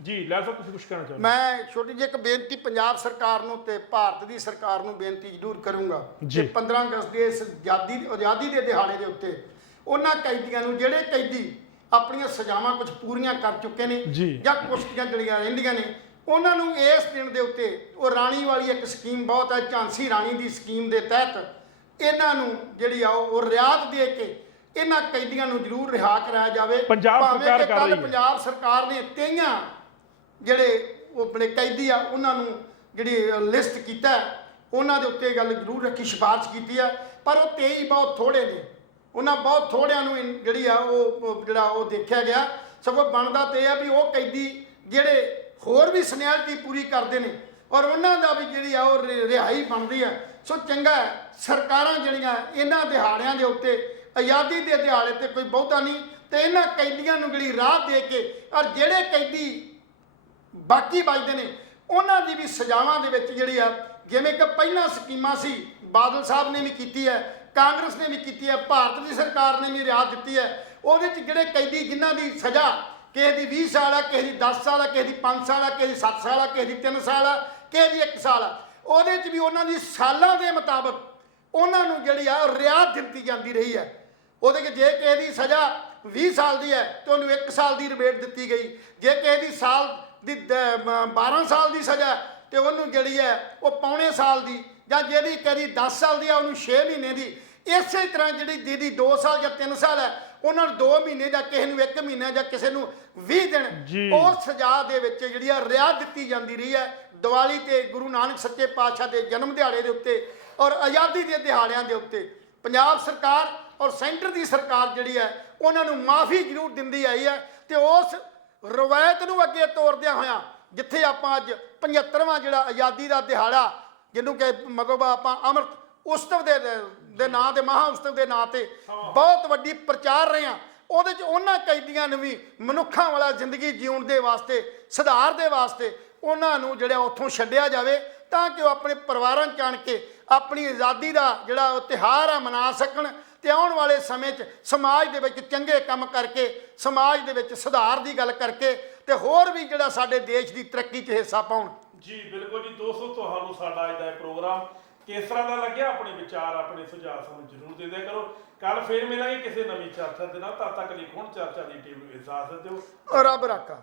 ਜੀ ਲੈ ਸਾਹਿਬ, ਤੁਸੀਂ ਕੁਛ ਕਹਿਣਾ ਚਾਹੁੰਦੇ? ਮੈਂ ਛੋਟੀ ਜਿਹੀ ਇੱਕ ਬੇਨਤੀ ਪੰਜਾਬ ਸਰਕਾਰ ਨੂੰ ਤੇ ਭਾਰਤ ਦੀ ਸਰਕਾਰ ਨੂੰ ਬੇਨਤੀ ਜ਼ਰੂਰ ਕਰੂੰਗਾ ਕਿ 15 ਅਗਸਤ ਦੇ ਇਸ ਆਜ਼ਾਦੀ ਦੇ ਦਿਹਾੜੇ ਦੇ ਉੱਤੇ ਉਹਨਾਂ ਕੈਦੀਆਂ ਨੂੰ, ਜਿਹੜੇ ਕੈਦੀ ਆਪਣੀਆਂ ਸਜ਼ਾਵਾਂ ਕੁਝ ਪੂਰੀਆਂ ਕਰ ਚੁੱਕੇ ਨੇ ਜਾਂ ਕੁਝ ਜਿਹੜੀਆਂ ਰਹਿੰਦੀਆਂ ਨੇ, ਉਹਨਾਂ ਨੂੰ ਇਸ ਦਿਨ ਦੇ ਉੱਤੇ ਉਹ ਰਾਣੀ ਵਾਲੀ ਇੱਕ ਸਕੀਮ ਬਹੁਤ ਹੈ, ਝਾਂਸੀ ਰਾਣੀ ਦੀ ਸਕੀਮ ਦੇ ਤਹਿਤ ਇਹਨਾਂ ਨੂੰ ਜਿਹੜੀ ਆ ਉਹ ਰਿਆਇਤ ਦੇ ਕੇ ਇਹਨਾਂ ਕੈਦੀਆਂ ਨੂੰ ਜ਼ਰੂਰ ਰਿਹਾ ਕਰਾਇਆ ਜਾਵੇ। ਪੰਜਾਬ ਸਰਕਾਰ ਕਰ ਰਹੀ ਹੈ। ਪੰਜਾਬ ਸਰਕਾਰ ਨੇ 23 ਜਿਹੜੇ ਉਹ ਆਪਣੇ ਕੈਦੀ ਆ ਉਹਨਾਂ ਨੂੰ ਜਿਹੜੀ ਲਿਸਟ ਕੀਤਾ, ਉਹਨਾਂ ਦੇ ਉੱਤੇ ਗੱਲ ਜ਼ਰੂਰ ਰੱਖੀ, ਸਿਫਾਰਿਸ਼ ਕੀਤੀ ਆ, ਪਰ ਉਹ 23 ਬਹੁਤ ਥੋੜੇ ਨੇ। ਉਹਨਾਂ ਬਹੁਤ ਥੋੜਿਆਂ ਨੂੰ ਜਿਹੜੀ ਆ ਉਹ ਜਿਹੜਾ ਉਹ ਦੇਖਿਆ ਗਿਆ। ਸਗੋਂ ਬਣਦਾ ਤੇ ਆ ਵੀ ਉਹ ਕੈਦੀ ਜਿਹੜੇ ਹੋਰ ਵੀ ਸਨਿਆਲਟੀ ਪੂਰੀ ਕਰਦੇ ਨੇ ਔਰ ਉਹਨਾਂ ਦਾ ਵੀ ਜਿਹੜੀ ਆ ਉਹ ਰਿਹਾਈ ਬਣਦੀ ਆ। ਸੋ ਚੰਗਾ ਸਰਕਾਰਾਂ ਜਿਹੜੀਆਂ ਇਹਨਾਂ ਦਿਹਾੜਿਆਂ ਦੇ ਉੱਤੇ, ਆਜ਼ਾਦੀ ਦੇ ਦਿਹਾੜੇ ਤੇ ਕੋਈ ਬਹੁਤਾ ਨਹੀਂ, ਤੇ ਇਹਨਾਂ ਕੈਦੀਆਂ ਨੂੰ ਜਿਹੜੀ ਰਾਹ ਦੇ ਕੇ ਔਰ ਜਿਹੜੇ ਕੈਦੀ ਬਾਕੀ ਬਚਦੇ ਨੇ ਉਹਨਾਂ ਦੀ ਵੀ ਸਜ਼ਾਵਾਂ ਦੇ ਵਿੱਚ ਜਿਹੜੀ ਆ, ਜਿਵੇਂ ਕਿ ਪਹਿਲਾਂ ਸਕੀਮਾਂ ਸੀ, ਬਾਦਲ ਸਾਹਿਬ ਨੇ ਵੀ ਕੀਤੀ ਹੈ, ਕਾਂਗਰਸ ਨੇ ਵੀ ਕੀਤੀ ਹੈ, ਭਾਰਤ ਦੀ ਸਰਕਾਰ ਨੇ ਵੀ ਰਿਆਇਤ ਦਿੱਤੀ ਹੈ। ਉਹਦੇ 'ਚ ਜਿਹੜੇ ਕੈਦੀ ਜਿਨ੍ਹਾਂ ਦੀ ਸਜ਼ਾ ਕਿਸੇ ਦੀ 20 ਸਾਲ ਆ, ਕਿਸੇ ਦੀ 10 ਸਾਲ ਆ, ਕਿਸੇ ਦੀ 5 ਸਾਲ ਆ, ਕਿਸੇ ਦੀ 7 ਸਾਲ ਆ, ਕਿਸੇ ਦੀ 3 ਸਾਲ ਆ, ਕਿਸੇ ਦੀ 1 ਸਾਲ ਆ, ਉਹਦੇ 'ਚ ਵੀ ਉਹਨਾਂ ਦੀ ਸਾਲਾਂ ਦੇ ਮੁਤਾਬਕ ਉਹਨਾਂ ਨੂੰ ਜਿਹੜੀ ਆ ਰਿਆਇਤ ਦਿੱਤੀ ਜਾਂਦੀ ਰਹੀ ਹੈ। ਉਹਦੇ ਕਿ ਜੇ ਕਿਸੇ ਦੀ ਸਜ਼ਾ 20 ਸਾਲ ਦੀ ਹੈ ਤਾਂ ਉਹਨੂੰ 1 ਸਾਲ ਦੀ ਰਿਬੇਟ ਦਿੱਤੀ ਗਈ। ਜੇ ਕਿਸੇ ਦੀ 12 ਸਾਲ ਦੀ ਸਜ਼ਾ ਤੇ ਉਹਨੂੰ ਜਿਹੜੀ ਹੈ ਉਹ ਪੌਣੇ ਸਾਲ ਦੀ, ਜਾਂ ਜਿਹਦੀ ਕਦੀ 10 ਸਾਲ ਦੀ ਆ ਉਹਨੂੰ 6 ਮਹੀਨੇ ਦੀ। ਇਸੇ ਤਰ੍ਹਾਂ ਜਿਹਦੀ 2 ਸਾਲ ਜਾਂ 3 ਸਾਲ ਹੈ ਉਹਨਾਂ ਨੂੰ 2 ਮਹੀਨੇ, ਜਾਂ ਕਿਸੇ ਨੂੰ 1 ਮਹੀਨਾ, ਜਾਂ ਕਿਸੇ ਨੂੰ 20 ਦਿਨ ਉਹ ਸਜ਼ਾ ਦੇ ਵਿੱਚ ਜਿਹੜੀ ਆ ਰਿਆਇਤ ਦਿੱਤੀ ਜਾਂਦੀ ਰਹੀ ਹੈ। ਦੀਵਾਲੀ ਤੇ ਗੁਰੂ ਨਾਨਕ ਸੱਚੇ ਪਾਤਸ਼ਾਹ ਦੇ ਜਨਮ ਦਿਹਾੜੇ ਦੇ ਉੱਤੇ ਔਰ ਆਜ਼ਾਦੀ ਦੇ ਦਿਹਾੜਿਆਂ ਦੇ ਉੱਤੇ ਪੰਜਾਬ ਸਰਕਾਰ ਔਰ ਸੈਂਟਰ ਦੀ ਸਰਕਾਰ ਜਿਹੜੀ ਹੈ ਉਹਨਾਂ ਨੂੰ ਮਾਫੀ ਜ਼ਰੂਰ ਦਿੰਦੀ ਆਈ ਹੈ। ਤੇ ਉਸ ਰਵਾਇਤ ਨੂੰ ਅੱਗੇ ਤੋਰਦਿਆਂ ਹੋਇਆਂ ਜਿੱਥੇ ਆਪਾਂ ਅੱਜ 75ਵਾਂ ਜਿਹੜਾ ਆਜ਼ਾਦੀ ਦਾ ਦਿਹਾੜਾ, ਜਿਹਨੂੰ ਕਿ ਮਤਲਬ ਆਪਾਂ ਅੰਮ੍ਰਿਤ ਉਤਸਵ ਦੇ ਨਾਂ ਤੇ, ਮਹਾ ਉਤਸਵ ਦੇ ਨਾਂ ਤੇ ਬਹੁਤ ਵੱਡੀ ਪ੍ਰਚਾਰ ਰਹੇ ਹਾਂ, ਉਹਦੇ 'ਚ ਉਹਨਾਂ ਕੈਦੀਆਂ ਨੂੰ ਵੀ ਮਨੁੱਖਾਂ ਵਾਲਾ ਜ਼ਿੰਦਗੀ ਜਿਉਣ ਦੇ ਵਾਸਤੇ, ਸੁਧਾਰ ਦੇ ਵਾਸਤੇ ਉਹਨਾਂ ਨੂੰ ਜਿਹੜਾ ਉੱਥੋਂ ਛੱਡਿਆ ਜਾਵੇ, ਤਾਂ ਕਿ ਉਹ ਆਪਣੇ ਪਰਿਵਾਰਾਂ 'ਚ ਆਣ ਕੇ ਆਪਣੀ ਆਜ਼ਾਦੀ ਦਾ ਜਿਹੜਾ ਉਹ ਤਿਉਹਾਰ ਆ ਮਨਾ ਸਕਣ ਤੇ ਆਉਣ ਵਾਲੇ ਸਮੇਂ 'ਚ ਸਮਾਜ ਦੇ ਵਿੱਚ ਚੰਗੇ ਕੰਮ ਕਰਕੇ, ਸਮਾਜ ਦੇ ਵਿੱਚ ਸੁਧਾਰ ਦੀ ਗੱਲ ਕਰਕੇ ਤੇ ਹੋਰ ਵੀ ਜਿਹੜਾ ਸਾਡੇ ਦੇਸ਼ ਦੀ ਤਰੱਕੀ 'ਚ ਹਿੱਸਾ ਪਾਉਣ। ਜੀ ਬਿਲਕੁਲ ਜੀ ਦੋਸਤੋ, ਤੁਹਾਨੂੰ ਸਾਡਾ ਅੱਜ ਦਾ ਪ੍ਰੋਗਰਾਮ ਕਿਸ ਤਰ੍ਹਾਂ ਦਾ ਲੱਗਿਆ? ਆਪਣੇ ਵਿਚਾਰ, ਆਪਣੇ ਸੁਝਾਅ ਸਾਨੂੰ ਜ਼ਰੂਰ ਦੇ ਦਿਆ ਕਰੋ। ਕੱਲ ਫੇਰ ਮਿਲਾਂਗੇ ਕਿਸੇ ਨਵੀਂ ਚਰਚਾ ਦੇ ਨਾਲ। ਤਦ ਤੱਕ ਲਈ ਹੁਣ ਚਰਚਾ ਦੀ ਟੀਮ ਨੂੰ ਇਜਾਜ਼ਤ ਦਿਓ। ਰੱਬ ਰਾਖਾ।